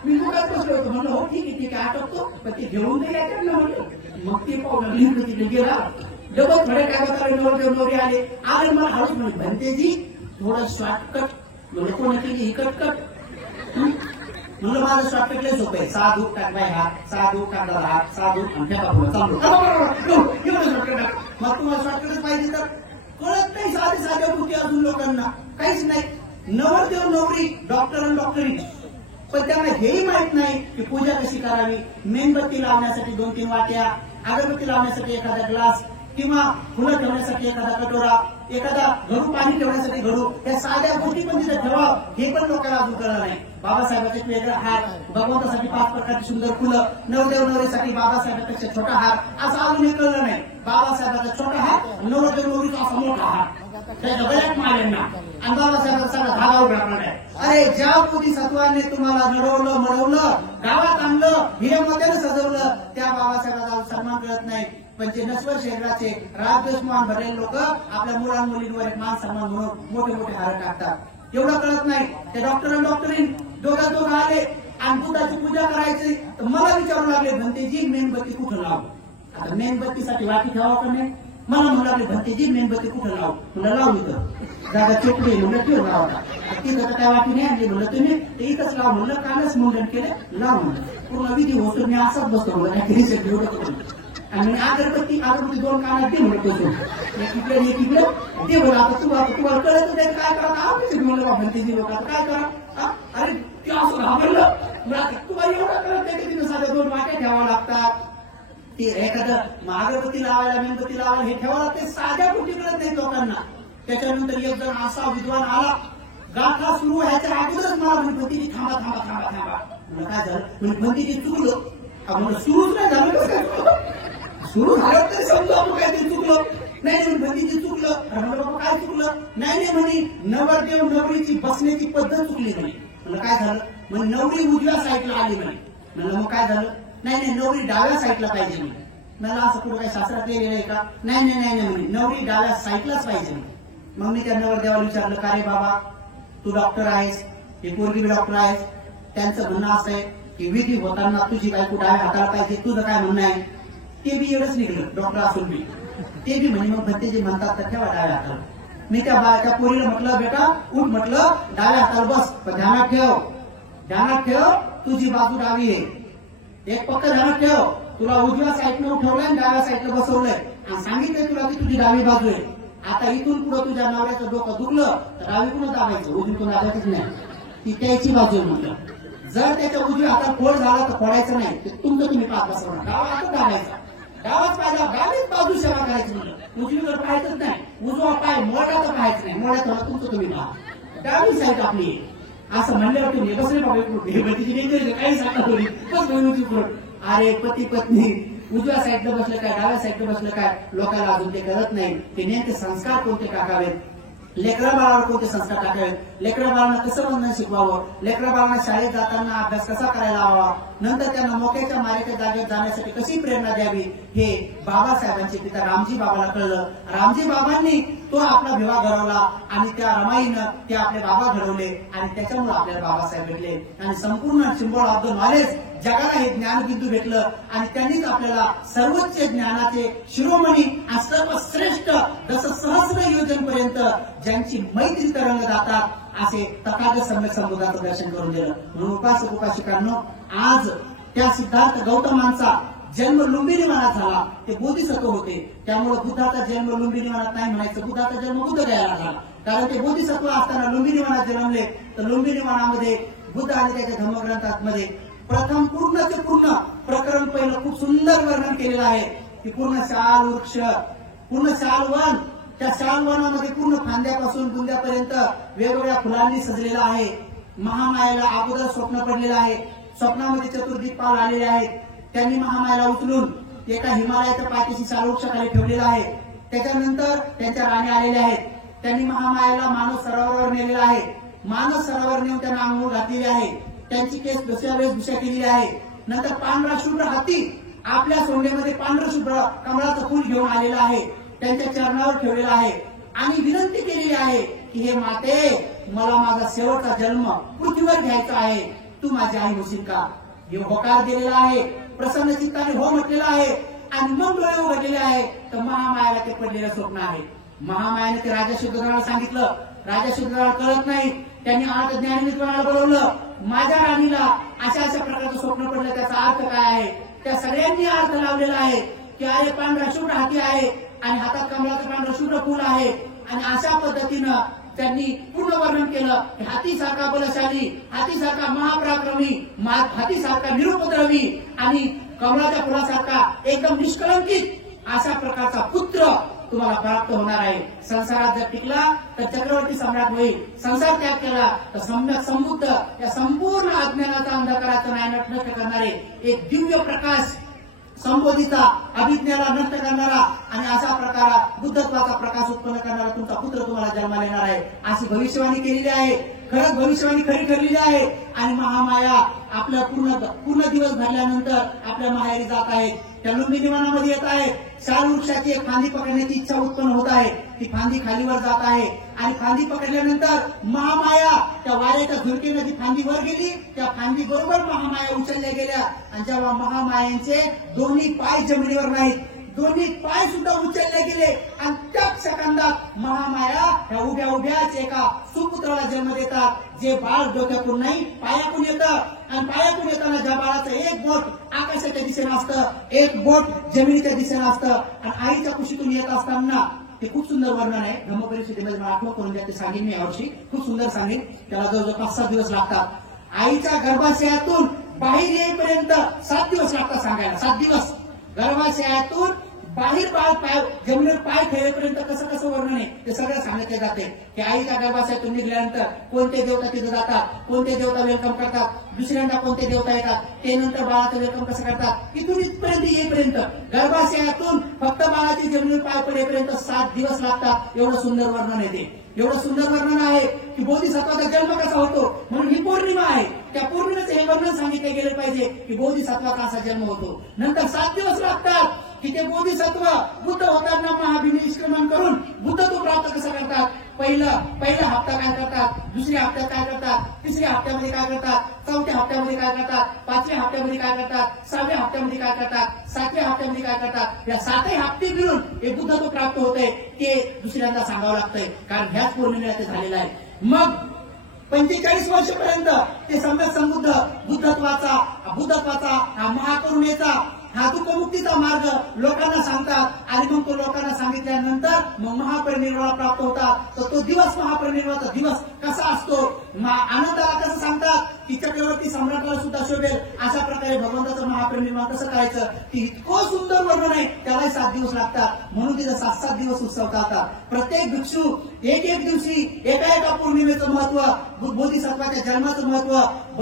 मी मुखात बसलो होतो म्हणलं हो ठीक आहे आठवतो पण ते घेऊन नाही यायचं म्हणलं. मग ते पाहून लिहिलं तिथे गेला डबल थोड्या काय बघा नवरी आले मला हळूच म्हणत भंतेजी थोडं शॉर्टकट म्हणलं कोण केली ही कटकट म्हणलं माझं शॉर्टकट लय सोपं आहे. साधू टाकलाय हात, साधू टाकला हात, साधू ठेका पुढे चालू एवढं शॉर्टकट. मग तुम्हाला शॉर्टकटच पाहिजे तर कळत नाही साध्या गोष्टी अजून लोकांना काहीच नाही. नवरदेव नवरी डॉक्टर आणि डॉक्टरी पण त्यांना हेही माहित नाही की पूजा कशी करावी. मेणबत्ती लावण्यासाठी 2-3 वाट्या, अगरबत्ती लावण्यासाठी एखादा ग्लास किंवा फुलं ठेवण्यासाठी एखादा कटोरा, एखादा घडू पाणी ठेवण्यासाठी घडू, या साध्या गोष्टी पण तिथे ठेवावं हे पण लोकांना अजून कळलं नाही. बाबासाहेबांचे वेगळा हार, भगवंतासाठी 5 प्रकारची सुंदर फुलं, नवरदेव नवरीसाठी बाबासाहेबांपेक्षा छोटा हार असं अजून कळलं नाही. बाबासाहेबांचा छोटा हार, नवरदेव नवरीचा असा मोठा हार त्याच्या बऱ्याच माल्यांना आणि बाबासाहेबांचा सगळा धागा उभा आहे. अरे ज्या बोधिसत्वाने तुम्हाला मडवलं गावात आणलं हिरे मोत्याने सजवलं त्या बाबासाहेबांचा सन्मान कळत नाही. पण जे नश्वर शरीराचे राजदोष मान भरलेले लोक आपल्या मुलांमुलींवर मान सन्मान म्हणून मोठे हार टाकतात. एवढं कळत नाही. ते डॉक्टरीन दोघं आले आणि बुद्धाची पूजा करायची. तर मला विचारू लागले, भंतेजी मेणबत्ती कुठं लावू? आता मेणबत्तीसाठी वाटी ठेवा का नाही? मला म्हणू लागले, भंतेजी मेणबत्ती कुठं लावू? म्हणलं लावू इथं. जागा चोपडी म्हणलं ठेव लावा. तिथं काय वाटी नाही आणली म्हणलं तुम्ही ते इथंच लाव म्हणलं. कालच मुंडन केलं, लाव म्हणलं. पूर्ण विधी होतो मी असाच बसतो म्हणलं, काही एवढं करून. आणि अगरबत्ती 2 कानात दे म्हणलं बसून, एकीकडे दे म्हणलं. आता तुम्हाला कळत नाही काय करा? आवडते म्हणलं बा भंतेजी लोक आता काय करा? अरे ते असं घाबरलं. तुम्हाला एवढं कळत नाही की तिथं साध्या 2 वाट्या ठेवावं लागतात. ते एखादं अगरबत्ती लावायला मेणबत्ती लावायला हे ठेवावं लागते. साध्या गोष्टी कळत नाही लोकांना. त्याच्यानंतर एक जण असा विद्वान आला, गाथा सुरू व्हायच्या अगोदरच मला म्हणजे भंतीजी थांबा थांबा थांबा थांबा. म्हणलं काय झालं? म्हणजे भंतीजी चुकलं. म्हणलं सुरूच नाही झालं कसं? सुरू झालं तरी समजा आपण काहीतरी चुकलं. नाही भंतीजी चुकलं. म्हणलं बाबा काय चुकलं? नाही म्हणे नवरदेव नवरीची बसण्याची पद्धत चुकली म्हणे. म्हणलं काय झालं? म्हणजे नवरी उजव्या साईडला आली म्हणे. म्हणलं मग काय झालं? नाही नवरी डाव्या साईडला पाहिजे म्हणे. मला असं कुठं काही शास्त्रात लिहिलेलं आहे का? नाही म्हणे नवरी डाव्या साईडलाच पाहिजे म्हणे. मग मी त्या नवरदेवाला विचारलं, का रे बाबा तू डॉक्टर आहेस, हे पोरगी डॉक्टर आहेस, त्यांचं म्हणणं असं आहे की विधी होताना तुझी बायको डाव्या हाताला पाहिजे, तुझं काय म्हणणं आहे? ते बी एवढंच निघलं डॉक्टर असून बी. ते बी म्हणे मग भंतेजी म्हणतात तर ठेवा डाव्या हाताला. मी त्या पोरीला म्हटलं, बेटा उठ म्हटलं, डाव्या हाताला बस, पण ध्यानात ठेव तुझी बाजू डावी आहे. एक पक्क ध्यानात ठेव, तुला उजव्या साईडनं उठवलंय आणि डाव्या साईडनं बसवलंय आणि सांगितलंय तुला की तुझी डावी बाजू आहे. आता इथून पुढे तुझ्या नवऱ्याचं डोकं दुखलं तर डावीकडून दाबायचं, उजवीकडून दाबायचंच नाही. ती त्याची बाजू आहे म्हटलं. जर त्याच्या उजव्या हातात फोड झाला तर फोडायचं नाही, ते तुमचं तुम्ही पाहत बसवणार. डावा हातात दाबायचा, डावाच पाहिजे, डावीच बाजू सेवा करायची म्हटलं. उजवीकडे पाहायचंच नाही, उजवा पाय मोडा तर पाहायचं नाही, मोड्यात होला तुमचं तुम्ही पहा, डावी साईड आपली आहे. असं म्हणल्यावर तुम्ही बसले बाबा हे भतीची काही सांगा थोडी बस म्हणून. अरे पती पत्नी उजव्या साईडला बसलं काय डाव्या साईडला बसलं काय लोकांना अजून ते कळत नाही. ते नेमके संस्कार कोणते टाकावेत, लेकरा बाळावर कोणते संस्कार टाकावेत, लेकरा बाळांना कसं बंधन शिकवावं, लेकरा बाळांना शाळेत जाताना अभ्यास कसा करायला हवा, नंतर त्यांना मोक्याच्या मारेच्या जागेत जाण्यासाठी कशी प्रेरणा द्यावी, हे बाबासाहेबांचे पिता रामजी बाबाला कळलं. रामजी बाबांनी तो आपला भिवा घडवला आणि त्या रमाईनं ते आपले बाबा घडवले आणि त्याच्यामुळे आपल्याला बाबासाहेब भेटले. आणि संपूर्ण सिम्बॉल ऑफ द नॉलेज जगाला हे ज्ञानबिंदू भेटलं आणि त्यांनीच आपल्याला सर्वोच्च ज्ञानाचे शिरोमणी आणि सर्वश्रेष्ठ जसं सहस्र योजनपर्यंत ज्यांची मैत्री तरंग जातात असे तथागत सम्यक संबोधाचं दर्शन करून दिलं. म्हणून उपासक उपासिकांनो, आज त्या सिद्धार्थ गौतमांचा जन्म लुंबिनी वनात झाला. ते बोधिसत्व होते, त्यामुळे बुद्धाचा जन्म लुंबिनी वनात नाही म्हणायचं, बुद्धाचा जन्म बुद्ध गयाला झाला. कारण ते बोधिसत्व असताना लुंबिनी वनात जन्मले. तर लुंबिनी वनामध्ये बुद्ध आणि त्याच्या धर्मग्रंथांमध्ये प्रथम पूर्णचे पूर्ण प्रकरण पहिलं खूप सुंदर वर्णन केलेलं आहे की पूर्ण शाल वृक्ष, पूर्ण शालवन, त्या शालवनामध्ये पूर्ण फांद्यापासून बुंद्यापर्यंत वेगवेगळ्या फुलांनी सजलेलं आहे. महामायाला अगोदर स्वप्न पडलेलं आहे. स्वप्नामध्ये चतुर्दिक्पाल आलेले आहेत. त्यांनी महामायाला उचलून एका हिमालयाच्या पाठीशी शालवृक्षाखाली ठेवलेलं आहे. त्याच्यानंतर त्यांच्या राणी आलेल्या आहेत. त्यांनी महामायाला मानस सरोवरावर नेलेलं आहे. मानस सरोवर नेऊन त्यांना आंघोळ घातलेली आहे. त्यांची केस वेशभूषा केलेली आहे. नंतर पांढरा शुभ्र हाती आपल्या सोंडेमध्ये पांढरं शुभ्र कमळाचं फूल घेऊन आलेलं आहे. त्यांच्या चरणावर ठेवलेलं आहे आणि विनंती केलेली आहे की हे माते, मला माझा शेवटचा जन्म पृथ्वीवर घ्यायचा आहे, तू माझी आई होशील का? हे होकार दिलेला आहे. प्रसन्न चित्ताने हो म्हटलेलं आहे आणि मग डोळे उघडलेले आहे. तर महामायाला ते पडलेलं स्वप्न आहे. महामायाने ते राजा शुद्धोधनाला सांगितलं. राजा शुद्धोधनाला कळत नाही. त्यांनी आता ज्ञानविद्वानाला बोलवलं. माझ्या राणीला अशा अशा प्रकारचं स्वप्न पडलं, त्याचा अर्थ काय आहे? त्या सगळ्यांनी अर्थ लावलेला आहे की अरे पांढरा शुभ्र हाती आहे आणि हातात कमळाचं पांढरं शुभ्र फूल आहे. आणि अशा पद्धतीनं त्यांनी पूर्ण वर्णन केलं. हातीसारखा बलशाली, हातीसारखा महापराक्रमी, हातीसारखा निरुपद्रवी आणि कमळाच्या फुलासारखा एकदम निष्कलंकित अशा प्रकारचा पुत्र तुम्हाला प्राप्त होणार आहे. संसारात जर टिकला तर चक्रवर्ती सम्राट होईल. संसार त्याग केला तर सम्यक संबुद्ध या संपूर्ण अज्ञानाचा अंधकाराचा नायनाट नष्ट करणारे एक दिव्य प्रकाश संबोधीचा अभिज्ञाला नष्ट करणारा आणि अशा प्रकारा बुद्धत्वाचा प्रकाश उत्पन्न करणारा तुमचा पुत्र तुम्हाला जन्माला येणार आहे अशी भविष्यवाणी केलेली आहे. खरंच भविष्यवाणी खरी ठरलेली आहे. आणि महामाया आपल्या पूर्ण दिवस भरल्यानंतर आपल्या माहेरी जात आहेत. त्या लुंबिनी वनामध्ये येत आहे. शाल वृक्षाची एक फांदी पकडण्याची इच्छा उत्पन्न होत आहे. ती फांदी खालीवर जात आहे आणि फांदी पकडल्यानंतर महामाया त्या वाऱ्याच्या झुळकेने ती फांदी वर गेली, त्या फांदी बरोबर महामाया उचलल्या गेल्या आणि जेव्हा महामायांचे दोन्ही पाय जमिनीवर नाहीत, दोन्ही पाय सुद्धा उचलले गेले आणि त्याच सेकंदात महामाया ह्या उभ्या उभ्याच एका सुपुत्राला जन्म देतात, जे बाळ डोक्यातून नाही पायातून येतं आणि पायातून येताना ज्या बाळाचं एक बोट आकाशाच्या दिशेनं असतं, एक बोट जमिनीच्या दिशेनं असतं आणि आईच्या कुशीतून येत असताना ते खूप सुंदर वर्णन आहे. ब्रह्मपरिषदेमध्ये मला आठवण करून द्या, ते सांगेन मी यावर्षी, खूप सुंदर सांगेन. त्याला जवळजवळ 5-7 दिवस लागतात. आईच्या गर्भाशयातून बाहेर येईपर्यंत 7 दिवस लागतात सांगायला. 7 दिवस गर्भाशयातून बाहेर पाय जमिनीवर पाय ठेवेपर्यंत कसं कसं वर्णन आहे ते सगळं सांगितले जाते की आईच्या गर्भाशयातून निघाल्यानंतर कोणते देवता तिथे जातात, कोणते देवता वेलकम करतात, दुसऱ्यांदा कोणते देवता येतात, ते नंतर बाळाचं वेलकम कसं करतात, इथून इथपर्यंत येईपर्यंत गर्भाशयातून फक्त बाळाची जमिनीवर पाय पडेपर्यंत 7 दिवस लागतात. एवढं सुंदर वर्णन आहे ते, एवढं सुंदर वर्णन आहे की बोधिसत्वाचा जन्म कसा होतो. म्हणून ही पौर्णिमा आहे, त्या पौर्णिमेचं हे वर्णन सांगितले गेले पाहिजे की बोधिसत्वाचा असा जन्म होतो. नंतर 7 दिवस लागतात की ते बोधिसत्व बुद्ध होताना महाभिनिष्क्रमण करून बुद्धत्व प्राप्त कसं करतात. पहिला हप्ता काय करतात, दुसऱ्या हप्त्यात काय करतात, तिसऱ्या हप्त्यामध्ये काय करतात, चौथ्या हप्त्यामध्ये काय करतात, 5व्या हप्त्यामध्ये काय करतात, 6व्या हप्त्यामध्ये काय करतात, 7व्या हप्त्यामध्ये काय करतात. या 7ही हप्ते मिळून हे बुद्धत्व प्राप्त होते ते दुसऱ्यांदा सांगावं लागतंय, कारण ह्याच पौर्णिमेला ते झालेलं आहे. मग 45 वर्षापर्यंत ते सम्यक संबुद्ध बुद्धत्वाचा हा महाकरुणेचा हा दुःखमुक्तीचा मार्ग लोकांना सांगतात आणि मग तो लोकांना सांगितल्यानंतर मग महापरिनिर्वाण प्राप्त होतात. तर तो दिवस महापरिनिर्वाणाचा दिवस कसा असतो, आनंदाला कसं सांगतात की चक्रवर्ती सम्राटाला सुद्धा शोभेल अशा प्रकारे भगवंताचं महापरिनिर्वाण कसं करायचं की इतकं सुंदर वर्णन आहे. त्यालाही 7 दिवस लागतात. म्हणून तिथं 7-7 दिवस उत्सव चालतात. प्रत्येक भिक्षू एक दिवशी एका पौर्णिमेचं महत्व, बोधिसत्वाच्या जन्माचं महत्व,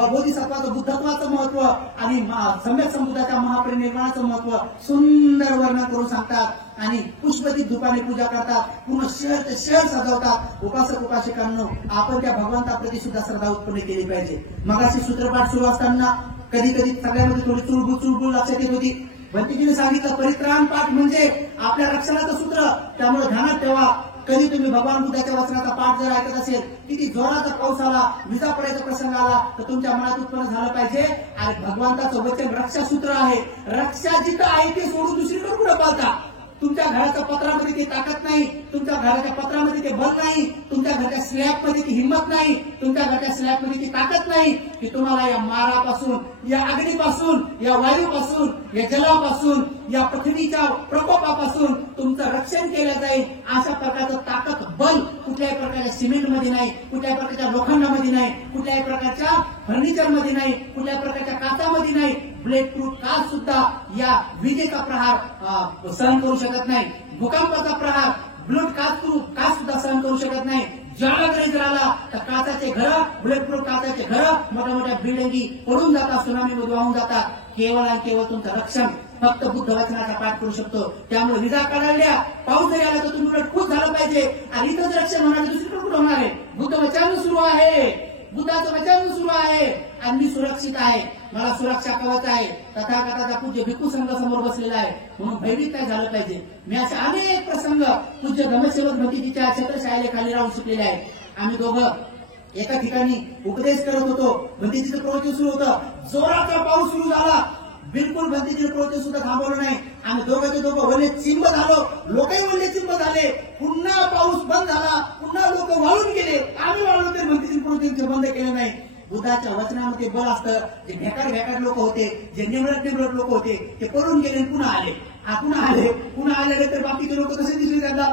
बोधिसत्वाचं बुद्धत्वाचं महत्व आणि सम्यक संबुद्धाच्या महापरिनिर्वाणाचं महत्व सुंदर वर्णन करून सांगतात आणि पुष्पदीप धुपाने पूजा करतात. पूर्ण शहर ते शहर सजवतात. उपासक उपासिकांनो, आपण त्या भगवंताप्रती सुद्धा श्रद्धा उत्पन्न केली पाहिजे. मगाशी सूत्रपाठ सुरू असताना कधी कधी सगळ्यामध्ये थोडी चुळबुळ लक्षात येत होती. भंतीजीने सांगितलं परित्राण पाठ म्हणजे आपल्या रक्षणाचं सूत्र, त्यामुळे ध्यानात ठेवा. कधी तुम्ही भगवान बुद्धाच्या वचनाचा पाठ जर ऐकत असेल, किती जोराचा पाऊस आला, विजा पडायचा प्रसंग आला तर तुमच्या मनात उत्पन्न झालं पाहिजे आणि भगवंताचं वचन रक्षासूत्र आहे. रक्षा जिथं आहे ते सोडून दुसरीकडे कुठं पाहता. तुमच्या घराच्या पत्रामध्ये ती ताकद नाही, तुमच्या घराच्या पत्रामध्ये ते बल नाही, तुमच्या घराच्या स्लॅबमध्ये ती हिंमत नाही, तुमच्या घराच्या स्लॅबमध्ये ती ताकद नाही की तुम्हाला या मारापासून, या अग्नीपासून, या वायूपासून, या जलापासून, या पृथ्वीच्या प्रकोपापासून तुमचं रक्षण केलं जाईल. अशा प्रकारचं ताकद बल कुठल्याही प्रकारच्या सिमेंटमध्ये नाही, कुठल्याही प्रकारच्या लोखंडामध्ये नाही, कुठल्याही प्रकारच्या फर्निचरमध्ये नाही, कुठल्याही प्रकारच्या काचामध्ये नाही. ब्लेड प्रूफ काच सुद्धा या विजेचा प्रहार सहन करू शकत नाही. भूकंपाचा प्रहार ब्लड काच सुद्धा सहन करू शकत नाही. ज्वालाग्रही जर आला तर काचाचे घर, बुलेट प्रूफ काचाचे घर, मोठ्या मोठ्या बिल्डिंगी पडून जातात, सुनामीमध्ये वाहून जातात. केवळ आणि केवळ तुमचं रक्षण फक्त बुद्ध वचनाचा पाठ करू शकतो. त्यामुळे विजा काढल्या, पाऊस जरी आला तर तुम्ही उलट खुश झालं पाहिजे आणि इथंच रक्षण होणार, दुसरीकडे कुठं होणार आहे. बुद्ध वचन सुरू आहे, बुद्धाचं वचन सुरू आहे आणि मी सुरक्षित आहे, मला सुरक्षा कवच आहे. तथागताचा पूज्य भिक्खू संघ समोर बसलेला आहे म्हणून भयभीत काय झालं पाहिजे. मी असे अनेक प्रसंग पूज्य धम्मसेवक भक्तीच्या छत्रछायेखाली राहून शिकलेले आहेत. आम्ही दोघं एका ठिकाणी उपदेश करत होतो. भक्तीचं प्रवचन सुरू होतं, जोराचा पाऊस सुरू झाला. बिलकुल भक्तीचं प्रवचन सुद्धा थांबवलं नाही. आम्ही दोघं वल्ले चिंब झालो, लोकही वल्ले चिंब झाले. पुन्हा पाऊस बंद झाला, पुन्हा लोक वाळून गेले. आम्ही वाळून ते भक्तीचं प्रवचन बंद केलं नाही. बुद्धाच्या वचनामध्ये बल असतं. जे भेकाड लोक होते, जे निवडक लोक होते ते पळून गेले पुन्हा आले. पुन्हा आले तर बाकीचे लोक कसे दिसले त्यांना.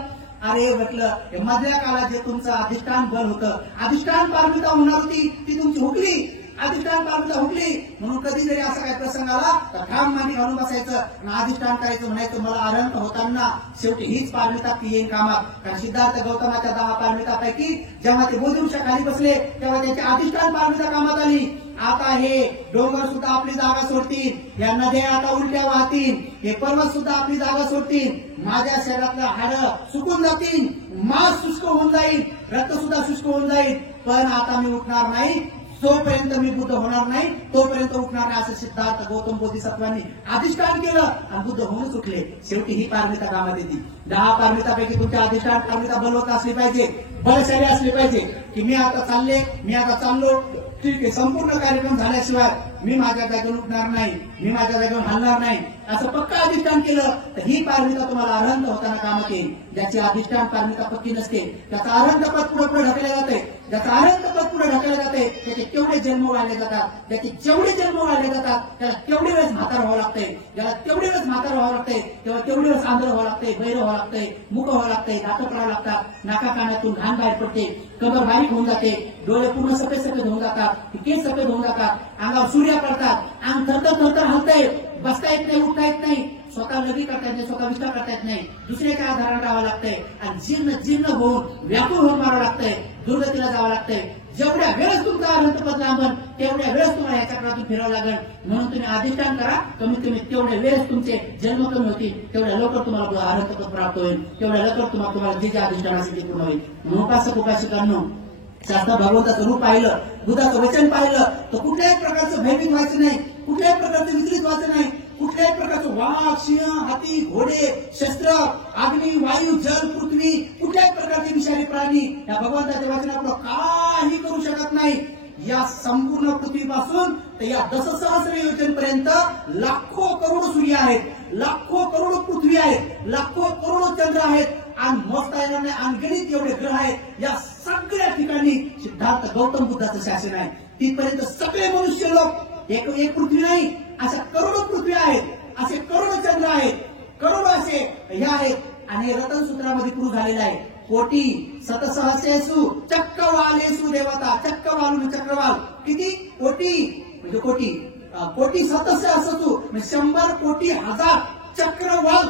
अरे म्हटलं मधल्या काळात जे तुमचं अधिष्ठान बल होतं, अधिष्ठान पारमिता होणार होती ती तुमची हुकली, अधिष्ठान पारमिता हुकली. म्हणून कधी जरी असा काही प्रसंग आला तर ठाम मांडी घालून बसायचं आणि अधिष्ठान करायचं, म्हणायचं मला अनंत होताना शेवटी हीच पारमिता ती येईन कामात. कारण सिद्धार्थ गौतमाच्या 10 पारमितापैकी जेव्हा ते बोधिवृक्षाखाली बसले तेव्हा त्यांची अधिष्ठान पारमिता कामात आली. आता हे डोंगर सुद्धा आपली जागा सोडतील, या नद्या आता उलट्या वाहतील, हे पर्वत सुद्धा आपली जागा सोडतील, माझ्या शरीरातलं हाडं सुकून जातील, मांस शुष्क होऊन जाईल, रक्त सुद्धा शुष्क होऊन जाईल, पण आता मी उठणार नाही. जोपर्यंत मी बुद्ध होणार नाही तोपर्यंत उठणार नाही असं सिद्धार्थ गौतम बोधिसत्वांनी अधिष्ठान केलं आणि बुद्ध होऊनच उठले. शेवटी ही पारमिता कामात येते. 10 पारमितापैकी तुमच्या अधिष्ठान पारमिता बलवत असली पाहिजे. बलशाली असले पाहिजे की मी आता चाललो, ठीक आहे, संपूर्ण कार्यक्रम झाल्याशिवाय मी माझ्या जागेवर उठणार नाही, मी माझ्या जागेवर हलणार नाही, असं पक्का अधिष्ठान केलं तर ही पारमिता तुम्हाला अरहंत होताना कामात येईल. ज्याची अधिष्ठान पारमिता पक्की नसते त्याचा अरहंत पद पुढे ढकलले जाते, ज्याचा अरहंत पद पुढे ढकलले जाते त्याचे केवढे जन्म वाढले जातात, त्याचे जेवढे जन्म वाढले जातात त्याला तेवढे वेळेस म्हातार व्हावं लागतंय, ज्याला तेवढे वेळेस म्हातार व्हावं लागतंय तेव्हा तेवढे वेळेस आंधळ व्हावं लागतंय, बहिर व्हावं लागतंय, मुक व्हावं लागतंय, दात पडावं लागतात, नाका कानातून घाण बाहेर पडते, कमर बारीक होऊन जाते, डोळे पूर्ण सफेद होऊन जातात, केस सफेद होऊन जातात, अंगावर सूर्या पडतात, अंग थरथर हलतंय, बसता येत नाही, उठता येत नाही, स्वतः लगी करता येत नाही, स्वतः विचार करता येत नाही, दुसरे काय आधारण राहावं लागतंय आणि जीर्ण होऊन व्याकुळ होऊन मारावं लागतंय, दुर्गतीला जावं लागतंय. जेवढ्या वेळेस तुमचा अनंतपद लांबन तेवढ्या वेळेस तुम्हाला या चक्रातून फिरावं लागेल. म्हणून तुम्ही अधिष्ठान करा, कमीत कमी तेवढ्या वेळेस तुमचे जन्म कमी होतील, तेवढ्या लवकर तुम्हाला अनंतपद प्राप्त होईल, तेवढ्या लवकर तुम्हाला जे अधिष्ठान असेल ते पूर्ण होईल. म्हणून उपासक उपासिकांनो, शास्त्र भगवंताचं रूप पाहिलं, बुद्धाचं वचन पाहिलं तर कुठल्याही प्रकारचं भयभीत व्हायचं नाही, कुठल्याही प्रकारचं विचलित व्हायचं नाही, कुठल्याही प्रकारचं वाघ, सिंह, हाती, घोडे, शस्त्र, अग्नी, वायू, जल, पृथ्वी, कुठल्याही प्रकारचे विषारी प्राणी या भगवंताच्या वचनापुढे काही करू शकत नाही. या संपूर्ण पृथ्वीपासून तर या दशसहस्र योजनेपर्यंत लाखो करोड सूर्य आहेत, लाखो करोड पृथ्वी आहेत, लाखो करोड चंद्र आहेत आणि मोजता येणार नाही अनगणित एवढे ग्रह आहेत. या सगळ्या ठिकाणी सिद्धार्थ गौतम बुद्धाचं शासन आहे. तिथपर्यंत सगळे मनुष्य लोक एक पृथ्वी नाही, अशा करोडो पृथ्वी आहेत, असे करोडो चंद्र आहेत, करोडो असे हे आहेत. आणि रतन सूत्रामध्ये प्रूव्ह झालेलं आहे, कोटी सतसहस्रेषु चक्रवालेषु देवता, चक्रवाल किती, कोटी म्हणजे कोटी सतसहस्रेषु 100 कोटी हजार चक्रवाल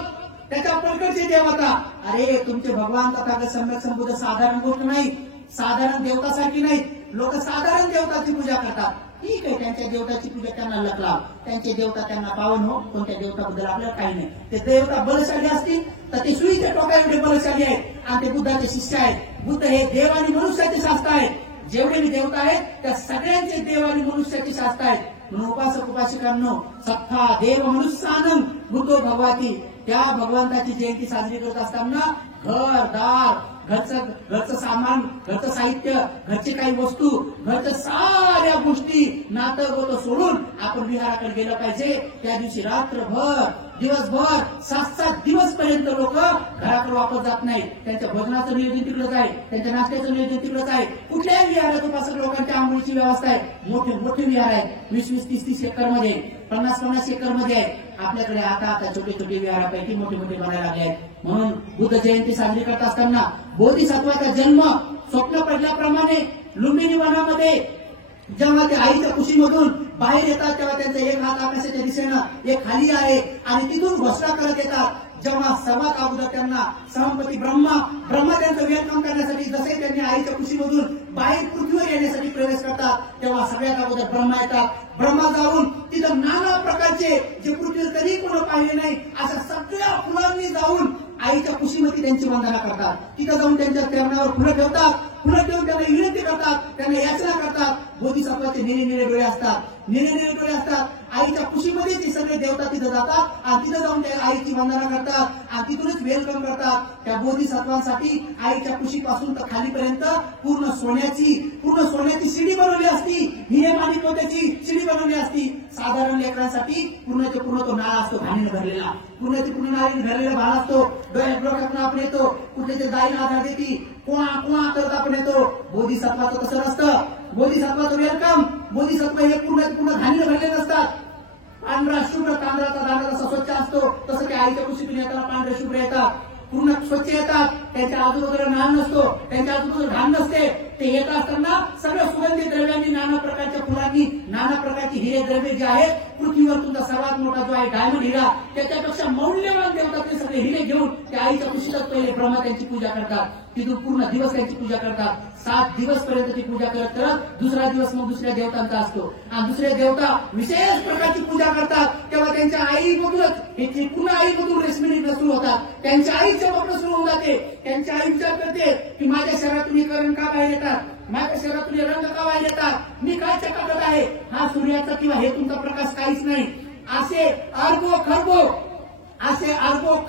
त्याच्या प्रकारचे देवता. अरे तुमचे भगवान तथागत सम्यक संबुद्ध साधारण गोष्ट नाही, साधारण देवतासारखी नाही. लोक साधारण देवताची पूजा करतात, ठीक आहे, त्यांच्या देवताची पूजा त्यांना लकला, त्यांचे देवता त्यांना पावन हो, कोणत्या देवताबद्दल आपल्याला काही नाही. ते देवता बलशाली असतील तर ते सुईच्या टोका एवढे बलशाली आहेत आणि ते बुद्धाचे शिष्य आहेत. बुद्ध हे देव आणि मनुष्याचे शास्त्र आहेत, जेवढे मी देवता आहेत त्या सगळ्यांचे देव आणि मनुष्याचे शास्त्र आहेत. म्हणून उपासक उपासिकांनो, सख्खा देव मनुष्यानं बुद्धो भगवती, त्या भगवंताची जयंती साजरी करत असताना घरदार, घरचं सामान, घरचं साहित्य, घरचे काही वस्तू, घरच्या साऱ्या गोष्टी, नातं गोतं सोडून आपण विहाराकडे गेलं पाहिजे. त्या दिवशी रात्रभर, दिवसभर, 7-7 दिवस पर्यंत लोक घराकडे वापस जात नाहीत. त्यांच्या भोजनाचं नियोजन तिकडंच आहे, त्यांच्या नाश्त्याचं नियोजन तिकडंच आहे. कुठल्याही विहारात उपासक लोकांच्या आंघोळीची व्यवस्था आहे. मोठे विहार आहेत, 20-20, 30-30 एकर मध्ये, 50-50 एकर मध्ये आहेत. आपल्याकडे आता छोटे विहारापैकी मोठे बनायला लागले आहेत. म्हणून बुद्ध जयंती साजरी करत असताना बोधिसत्वाचा जन्म स्वप्न पडल्याप्रमाणे लुंबिनी वनामध्ये जेव्हा ते आईच्या कुशीमधून बाहेर येतात तेव्हा त्यांचा एक हात आकाशाच्या दिशेनं, एक खाली आहे आणि तिथून घोषणा करत येतात. जेव्हा सर्वात अगोदर त्यांना सहमपती ब्रह्मा त्यांचं वेलकम करण्यासाठी, जसे त्यांनी आईच्या कुशीमधून बाहेर पृथ्वीवर येण्यासाठी प्रवेश करतात, तेव्हा सगळ्यात अगोदर ब्रह्मा येतात. ब्रह्मा जाऊन तिथं नाना प्रकारचे जे पृथ्वीवर कधी कोण पाहिले नाही अशा सगळ्या फुलांनी जाऊन आईच्या कुशीमध्ये त्यांची वंदना करतात. तिथं जाऊन त्यांच्या चरणावर फुलं ठेवतात, फुलं ठेवून त्यांना विनंती करतात, त्यांना याचना करतात. बोधिसत्वाचे निळे डोळे असतात, आईच्या कुशीमध्ये ते सगळे देवता तिथं जातात आणि तिथं जाऊन त्या आईची वंदना करतात आणि तिथूनच वेलकम करतात. त्या बोधिसत्वांसाठी आईच्या कुशीपासून तर खालीपर्यंत पूर्ण सोन्याची शिडी बनवली असती, हिरे माणिक मोत्याची शिडी बनवली असती. साधारण लेकरांसाठी पूर्ण तो नाळा असतो घाणीने भरलेला, पूर्ण नाळीने भरलेला भाग असतो. डोक्यातून आपण येतो, कुठे ते दाईला आधार देती, कुणा करत आपण येतो. बोधिसत्वाचं कसं नसतं, बोधिसत्वाचं वेलकम, बोधिसत्व हे पूर्ण घाणीने भरलेले नसतात. पांढरा शुभ्र तांदळाचा दाणा जसा स्वच्छ असतो तसं ते आईच्या कुशीतून येताना पांढरे शुभ्र येतात, पूर्ण स्वच्छ येतात. त्यांच्या आजूबाजूला नाण नसतो, त्यांच्या आजूबाजूला घाण नसते. ते येत असताना सगळ्या सुगंधी द्रव्यांनी, नाना प्रकारच्या फुलांनी, नाना प्रकारची हिरे द्रव्य जे आहेत, पृथ्वीवर तुमचा सर्वात मोठा जो आहे डायमंड हिरा, त्याच्यापेक्षा मौल्यवान देवतात ते सगळे हिरे घेऊन त्या आईच्या कुशीतच पहिले ब्रह्मा त्यांची पूजा करतात. तिथून पूर्ण दिवस त्यांची पूजा करतात. 7 दिवस पर्यंत ती पूजा करत दुसरा दिवस मग दुसऱ्या देवतांचा असतो आणि दुसरे देवता विशेष प्रकारची पूजा करतात. तेव्हा त्यांच्या आईमधूनच पुन्हा आईमधून रेशमी सुरू होतात. त्यांच्या आई चमकणं सुरू होऊन जाते. त्यांच्या आई विचार करते की माझ्या शरीरातून हे करण का बाहेर येतात, माझ्या शरीरातून हे रंग का बाहेर येतात, मी काय चकाकत आहे. हा सूर्याचा किंवा हे तुमचा प्रकाश काहीच नाही. असे अर्बो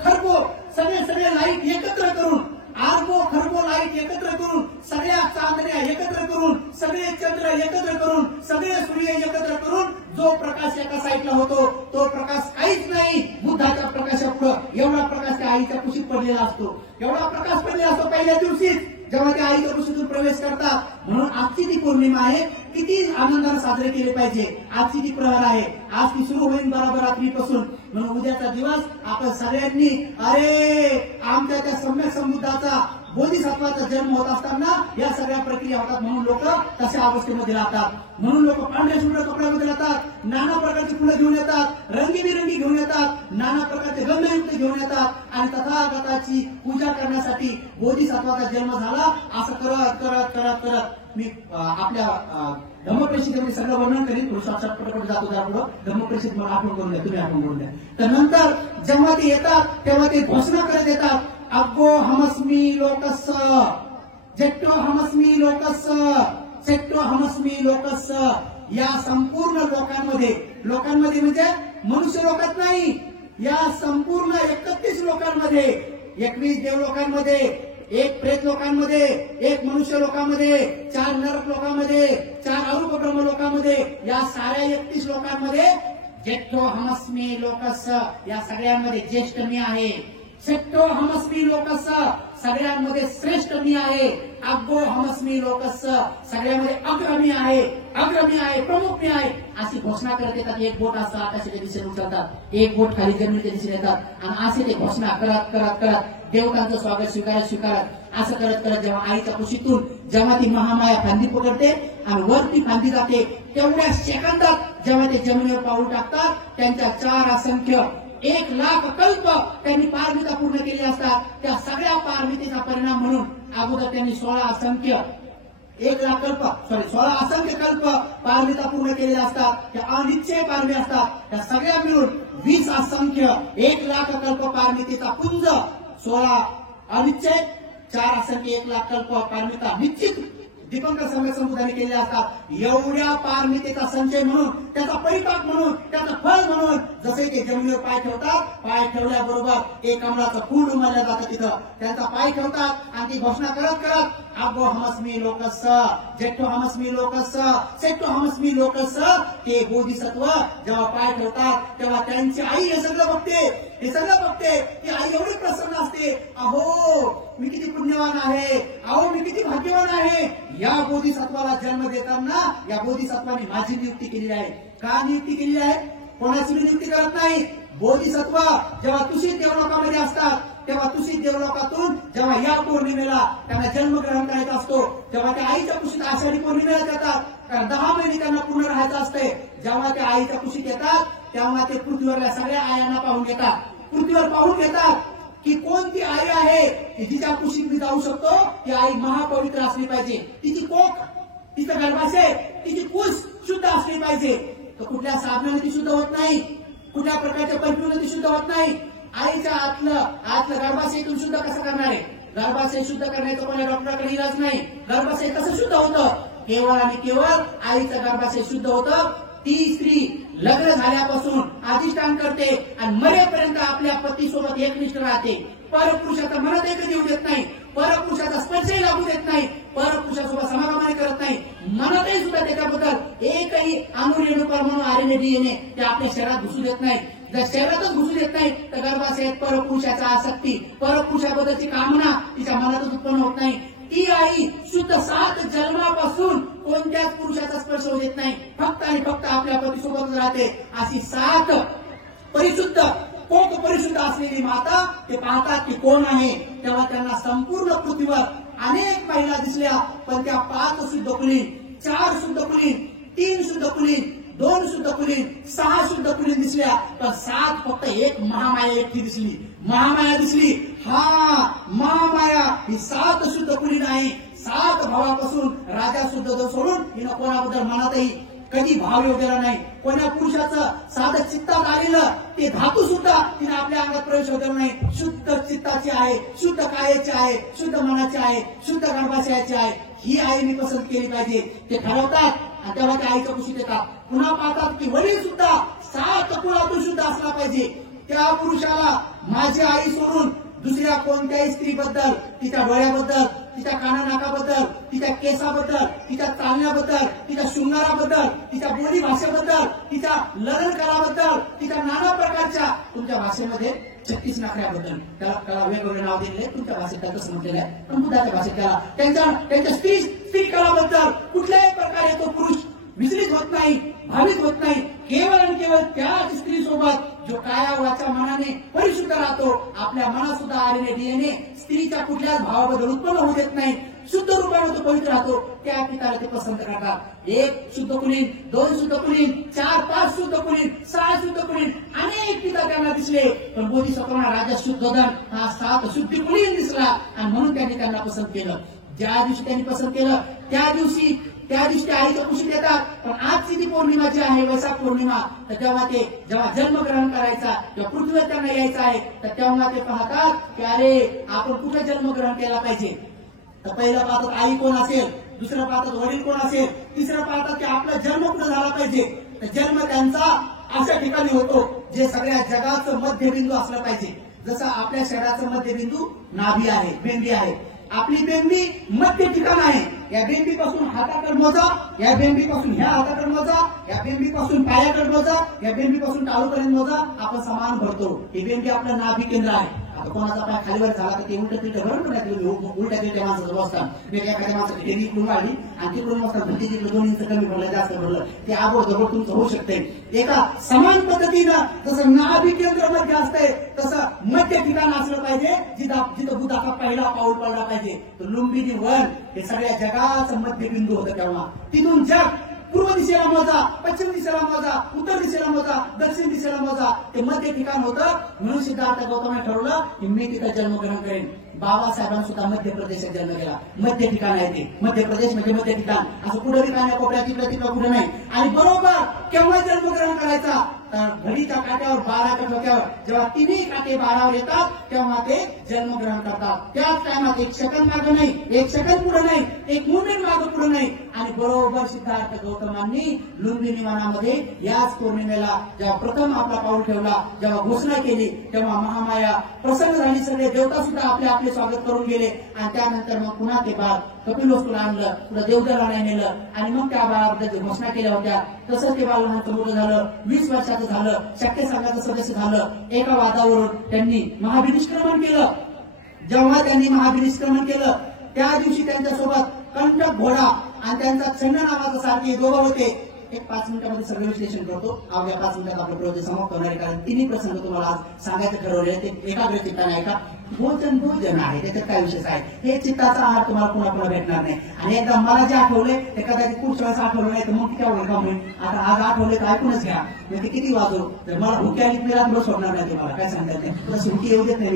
खरबो सगळे लाईट एकत्र करून आरबो खरबो लाईट एकत्र करून, सगळ्या चांदण्या एकत्र करून, सगळे चंद्र एकत्र करून, सगळे सूर्य एकत्र करून जो प्रकाश एका साईडला होतो तो प्रकाश काहीच नाही बुद्धाच्या प्रकाशापुढे. एवढा प्रकाश त्या आईच्या कुशीत पडलेला असतो, एवढा प्रकाश पडलेला असतो पहिल्या दिवशीच जेव्हा ते आईच्या कुशीतून प्रवेश करतात. म्हणून आजची ती पौर्णिमा आहे, किती आनंदाने साजरे केले पाहिजे. आजची ती प्रहर आहे, आज ती सुरू होईल बरोबर रात्रीपासून. म्हणून उद्याचा दिवस आपण सगळ्यांनी अरे आमच्या त्या सम्यक संबुद्धाचा बोधिसत्वाचा जन्म होत असताना या सगळ्या प्रक्रिया होतात. म्हणून लोक तशा अवस्थेमध्ये राहतात. म्हणून लोक पांढऱ्या शुभ्र कपड्यामध्ये राहतात, नाना प्रकारची फुलं घेऊन येतात, रंगीबिरंगी घेऊन येतात, नाना प्रकारचे गंधयुक्त घेऊन येतात आणि तथागताची पूजा करण्यासाठी बोधिसत्वाचा जन्म झाला असं करत करत करत करत मी आपल्या धम्मप्रेषितेमध्ये सगळं वर्णन करीन. पुरुषात पटपट जातो त्यापुढं धम्मप्रेषित मला आठवण करून द्या, तुम्ही आठवण करून द्या. तर नंतर जेव्हा ते येतात तेव्हा ते घोषणा करत येतात, अग्गो हमस्मी लोकस्य, जेट्टो हमस्मी लोकस्य, सेट्टो हमस्मी लोकस्य. या संपूर्ण लोकांमध्ये म्हणजे मनुष्य लोकात नाही, या संपूर्ण 31 लोकांमध्ये, 21 देव लोकांमध्ये, 1 प्रेत लोकांमध्ये, 1 मनुष्य लोकांमध्ये, 4 नरक लोकांमध्ये, 4 अरूप ब्रह्म लोकांमध्ये, या साऱ्या 31 लोकांमध्ये जेट्टो हमस्मी लोकस्य, या सगळ्यांमध्ये ज्येष्ठ मी आहे. सेट्टो हमस्मी लोकस्य, सगळ्यांमध्ये श्रेष्ठ मी आहे. अग्गो हमस्मी लोकस्य, सगळ्यामध्ये अग्रमी आहे, प्रमुख मी आहे, अशी घोषणा करत येतात. एक बोट असं आकाशाच्या दिशेने उचलतात, एक बोट खाली जमिनीच्या दिशेने येतात आणि असे ते घोषणा करत करत करत देवतांचं स्वागत स्वीकारत असं करत करत जेव्हा आईच्या कुशीतून जेव्हा ती महामाया फांदी पकडते आणि वरती फांदी जाते, तेवढ्या सेकंदात जेव्हा ते जमिनीवर पाऊल टाकतात, त्यांच्या 4 असंख्य 1,00,000 कल्प त्यांनी पारमिता पूर्ण केली असतात. त्या सगळ्या पारमितेचा परिणाम म्हणून अगोदर त्यांनी 16 असंख्य कल्प पारमिता पूर्ण केलेल्या असतात. त्या अनिश्चय पारमी असतात. त्या सगळ्या मिळून 20 असंख्य 1,00,000 कल्प पारमितेचा पुंज, 16 अनिश्चय, 4 असंख्य 1,00,000 कल्प पारमिता निश्चित दीपंकर सम्यक संबुद्धाने केले असतात. एवढ्या पारमितेचा संचय म्हणून, त्याचा परिपाक म्हणून, त्याचं फळ म्हणून जसे ते जमिनीवर पाय ठेवतात, पाय ठेवल्याबरोबर एक कमळाचं फूल उमललं जातं तिथं, त्यांचा पाय ठेवतात आणि ती घोषणा करत करत अग्गो हमस्मी लोकस्य, जेट्टो हमस्मी लोकस्य, सेट्टो हमस्मी लोकस्य. ते बोधिसत्व जेव्हा पाय ठेवतात तेव्हा त्यांची आई हे सगळं बघते, ती आई एवढी प्रसन्न असते. अहो मी किती पुण्यवान आहे, अहो मी किती भाग्यवान आहे. या बोधिसत्वाला जन्म देताना या बोधिसत्वाने माझी नियुक्ती केलेली आहे. का नियुक्ती केलेली आहे? कोणाची नियुक्ती करत नाही. बोधिसत्व जेव्हा तुषित देवलोकामध्ये असतात तेव्हा तुषित देवलोकातून जेव्हा या पौर्णिमेला त्यांना जन्मग्रहण करायचा असतो तेव्हा त्या आईच्या कुशीत आषाढी पौर्णिमेला जातात. कारण 10 महिने त्यांना पूर्ण राहायचं असते. जेव्हा त्या आईच्या कुशीत येतात तेव्हा ते पृथ्वीवरल्या सगळ्या आयांना पाहून घेतात, पृथ्वीवर पाहून घेतात की कोणती आई आहे की जिच्या कुशीत मी जाऊ शकतो. ती आई महापवित्र असली पाहिजे, तिची कोख, तिचं गर्भाशय, तिची कुश शुद्ध असली पाहिजे. तर कुठल्या साधनाने ती शुद्ध होत नाही, कुठल्या प्रकारच्या परफ्यूमने ती शुद्ध होत नाही. आईच्या आतलं गर्भाशयातून शुद्ध कसं करणार आहे? गर्भाशय शुद्ध करण्याचं कोणत्या डॉक्टरकडे इलाज नाही. गर्भाशय कसं शुद्ध होतं? केवळ आणि केवळ आईचं गर्भाशय शुद्ध होतं. ती स्त्री लग्न झाल्यापासून अधिष्ठान करते आणि मरेपर्यंत आपल्या पतीसोबत एकनिष्ठ राहते. परपुरुषाचा मनात कधी येऊ देत नाही, परपुरुषाचा स्पर्शही लागू देत नाही, परपुरुषासोबत समागमन करत नाही. मनातही सुद्धा त्याच्याबद्दल एकही अणुरेणुकर म्हणून आरएनए डीएनए ते आपल्या शरीरात घुसू देत नाही. जर शरीरातच घुसू देत नाही तर गर्भाशयात परपुरुषाचा आसक्ती, परपुरुषाबद्दलची कामना तिच्या मनातच उत्पन्न होत नाही. ती आई शुद्ध 7 जन्मापासून कोणत्याच पुरुषाचा स्पर्श होऊ देत नाही, फक्त आणि फक्त आपल्या पतीसोबतच राहते. अशी 7 परिशुद्ध कोक परिशुद्ध असलेली माता ते पाहतात की कोण आहे. तेव्हा त्यांना संपूर्ण पृथ्वीवर अनेक महिला दिसल्या, पण त्या 5 शुद्ध कुलीन, 4 शुद्ध कुलीन, 3 शुद्ध कुलीन, 2 शुद्ध कुलीन, 6 शुद्ध कुलीन दिसल्या, पण 7 फक्त एक महामाया एकटी दिसली. महामाया दिसली. हा महामाया ही 7 शुद्ध कुलीन आहे. 7 भावापासून राजा शुद्ध सोडून हिनं कोणाबद्दल मनातही कधी भाव येऊ दिला नाही. कोणा पुरुषाचं साधं चित्तात आलेलं ते धातू सुद्धा तिने आपल्या अंगात प्रवेश होऊ दिला नाही. शुद्ध चित्ताची आहे, शुद्ध कायाची आहे, शुद्ध मनाची आहे, शुद्ध गर्भाशयाची आहे. ही आईने पसंत केली पाहिजे. ते ठरवतात आणि तेव्हा त्या आईच्या कुशीत येतात. पुन्हा पाहतात की वडील सुद्धा 7 कुळातून शुद्ध असला पाहिजे. त्या पुरुषाला माझी आई सोडून दुसऱ्या कोणत्याही स्त्रीबद्दल, तिच्या डोळ्याबद्दल, तिच्या कानानाकाबद्दल, तिच्या केसाबद्दल, तिच्या चालण्याबद्दल, तिच्या शृंगाराबद्दल, तिच्या बोली भाषेबद्दल, तिच्या ललनकराबद्दल, तिच्या नाना प्रकारच्या तुमच्या भाषेमध्ये 36 नखऱ्याबद्दल त्याला वेगवेगळे नाव दिलेले. तुमच्या भाषेत त्याचं समजलेलं आहे, पण बुद्धाच्या भाषेत त्याला त्यांच्या स्त्री कलाबद्दल कुठल्याही प्रकारे तो पुरुष विचलित होत नाही, भावित होत नाही. केवळ आणि केवळ त्याच स्त्री सोबत जो काया वाचा मनाने परिशुद्ध राहतो, आपल्या मनात सुद्धा आलेले डीएनए स्त्रीच्या कुठल्याच भावाबद्दल उत्पन्न होऊ देत नाही, शुद्ध रूपाने तो पवित्र राहतो, त्या पिताला ते पसंत करतात. 1 शुद्ध कुलीन, 2 शुद्ध कुलीन, 4, 5 शुद्ध कुलीन, 6 शुद्ध कुलीन, अनेक पिता त्यांना दिसले. पण बोधिसत्वांना राजा शुद्धोधन हा 7 शुद्धी कुलीन दिसला आणि म्हणून त्यांनी त्यांना पसंत केलं. ज्या दिवशी त्यांनी पसंत केलं त्या दिवशी ते आईच्या कुशीत येतात. पण आजची जी पौर्णिमा जी आहे, वैशाख पौर्णिमा, तर जेव्हा जन्मग्रहण करायचा, जेव्हा पृथ्वीवर त्यांना यायचं आहे, तर तेव्हा ते पाहतात की अरे आपण कुठे जन्मग्रहण केला पाहिजे. तर पहिलं पाहतात आई कोण असेल, दुसरं पाहतात वडील कोण असेल, तिसरं पाहतात की आपला जन्म कुठे झाला पाहिजे. तर जन्म त्यांचा अशा ठिकाणी होतो जे सगळ्या जगाचं मध्यबिंदू असलं पाहिजे. जसं आपल्या शरीराचं मध्यबिंदू नाभी आहे, बेंबी आहे. आपली बेंबी मध्य ठिकाण आहे. या बेंबीपासून हाताकडे मोजा, या बेंबीपासून ह्या हाताकडे मोजा, या बेंबीपासून पायाकडे मोजा, या बेंबीपासून टाळूपर्यंत मोजा, आपण समान भरतो. ही बेंबी आपलं नाभी केंद्र आहे. आता कोणाचा पाय खालीवर झाला तर ते उलट तिलट भरून उलट्या तिलट्या माणसाचं बसतात. एखाद्या माणसाची टेरी इकडून वाढली आणि तिकडून बसतात, भरती तिकडे 2 इंच कमी भरलं, जास्त भरलं, ते आबोधबोध तुमचं होऊ शकते. एका समान पद्धतीनं जसं नाभी केंद्र मध्ये असतंय तसं मध्य ठिकाण असलं पाहिजे, जिथं बुद्धाचा पहिला पाऊल पडला पाहिजे. तर लुंबिनी वन हे सगळ्या जगाचं मध्यबिंदू होतं. तेव्हा तिथून जग पूर्व दिशेला मोजा, पश्चिम दिशेला मोजा, उत्तर दिशेला मोजा, दक्षिण दिशेला मोजा, ते मध्य ठिकाण होतं. म्हणून सिद्धार्थ गौतमाने ठरवलं की मी तिथं जन्मग्रहण करेन. बाबासाहेबांना सुद्धा मध्य प्रदेशात जन्म गेला. मध्य ठिकाण आहे ते, मध्य प्रदेश म्हणजे मध्य ठिकाण. असं कुठं ठिकाण कोपऱ्यात तिकडं कुठं नाही. आणि बरोबर केव्हा जन्मग्रहण करायचा, तर घडीच्या काट्यावर 12च्या डोक्यावर जेव्हा तिन्ही काटे 12वर येतात तेव्हा ते जन्मग्रहण करतात. त्याच टायमात 1 सेकंद मागं नाही, 1 सेकंद पुढे नाही, 1 मुवमेंट मागं पुढे नाही. आणि बरोबर सिद्धार्थ गौतमांनी लुंबिनी वनामध्ये याच पौर्णिमेला जेव्हा प्रथम आपला पाऊल ठेवला, जेव्हा घोषणा केली, तेव्हा महामाया प्रसन्न झाली. सगळे देवता सुद्धा आपले आपले स्वागत करून गेले. आणि त्यानंतर मग पुन्हा ते बाळ कपिलवस्तूला आणलं, पुढे देवदराला नेलं आणि मग त्या बाळाबद्दल घोषणा केल्या होत्या. तसंच ते बाळ लहान मोठं झालं, 20 वर्षाचं झालं, शक्य संघाचं सदस्य झालं. एका वादावरून त्यांनी महाभिनिष्क्रमण केलं. जेव्हा त्यांनी महाभिनिष्क्रमण केलं त्या दिवशी त्यांच्यासोबत कंटक घोडा आणि त्यांचा छन्न नावाचा सारखे दोघं होते. 5 मिनिटांमध्ये सगळं विश्लेषण करतो. अवघ्या 5 मिनिटात आपलं प्रवचन समाप्त होणार आहे. कारण 3 प्रसंग तुम्हाला आज सांगायचं ठरवले ते एकाग्र चित्ताने ऐका. भोजन आहे, त्याच्यात काय विशेष आहे. हे चित्ताचा आहार तुम्हाला पुन्हा पुन्हा भेटणार नाही. आणि एकदा मला जे आठवले ते कदाचित पुढच्या वेळेस आठवलं नाही तर मग किती आवडेल का म्हणून आता आज आठवले तर ऐकूनच घ्या. म्हणजे किती वाजो तर मला भुकी आली मी रात्र सोडणार नाही. तुम्हाला काय सांगतात नाही, तुला सुट्टी येऊ देत नाही.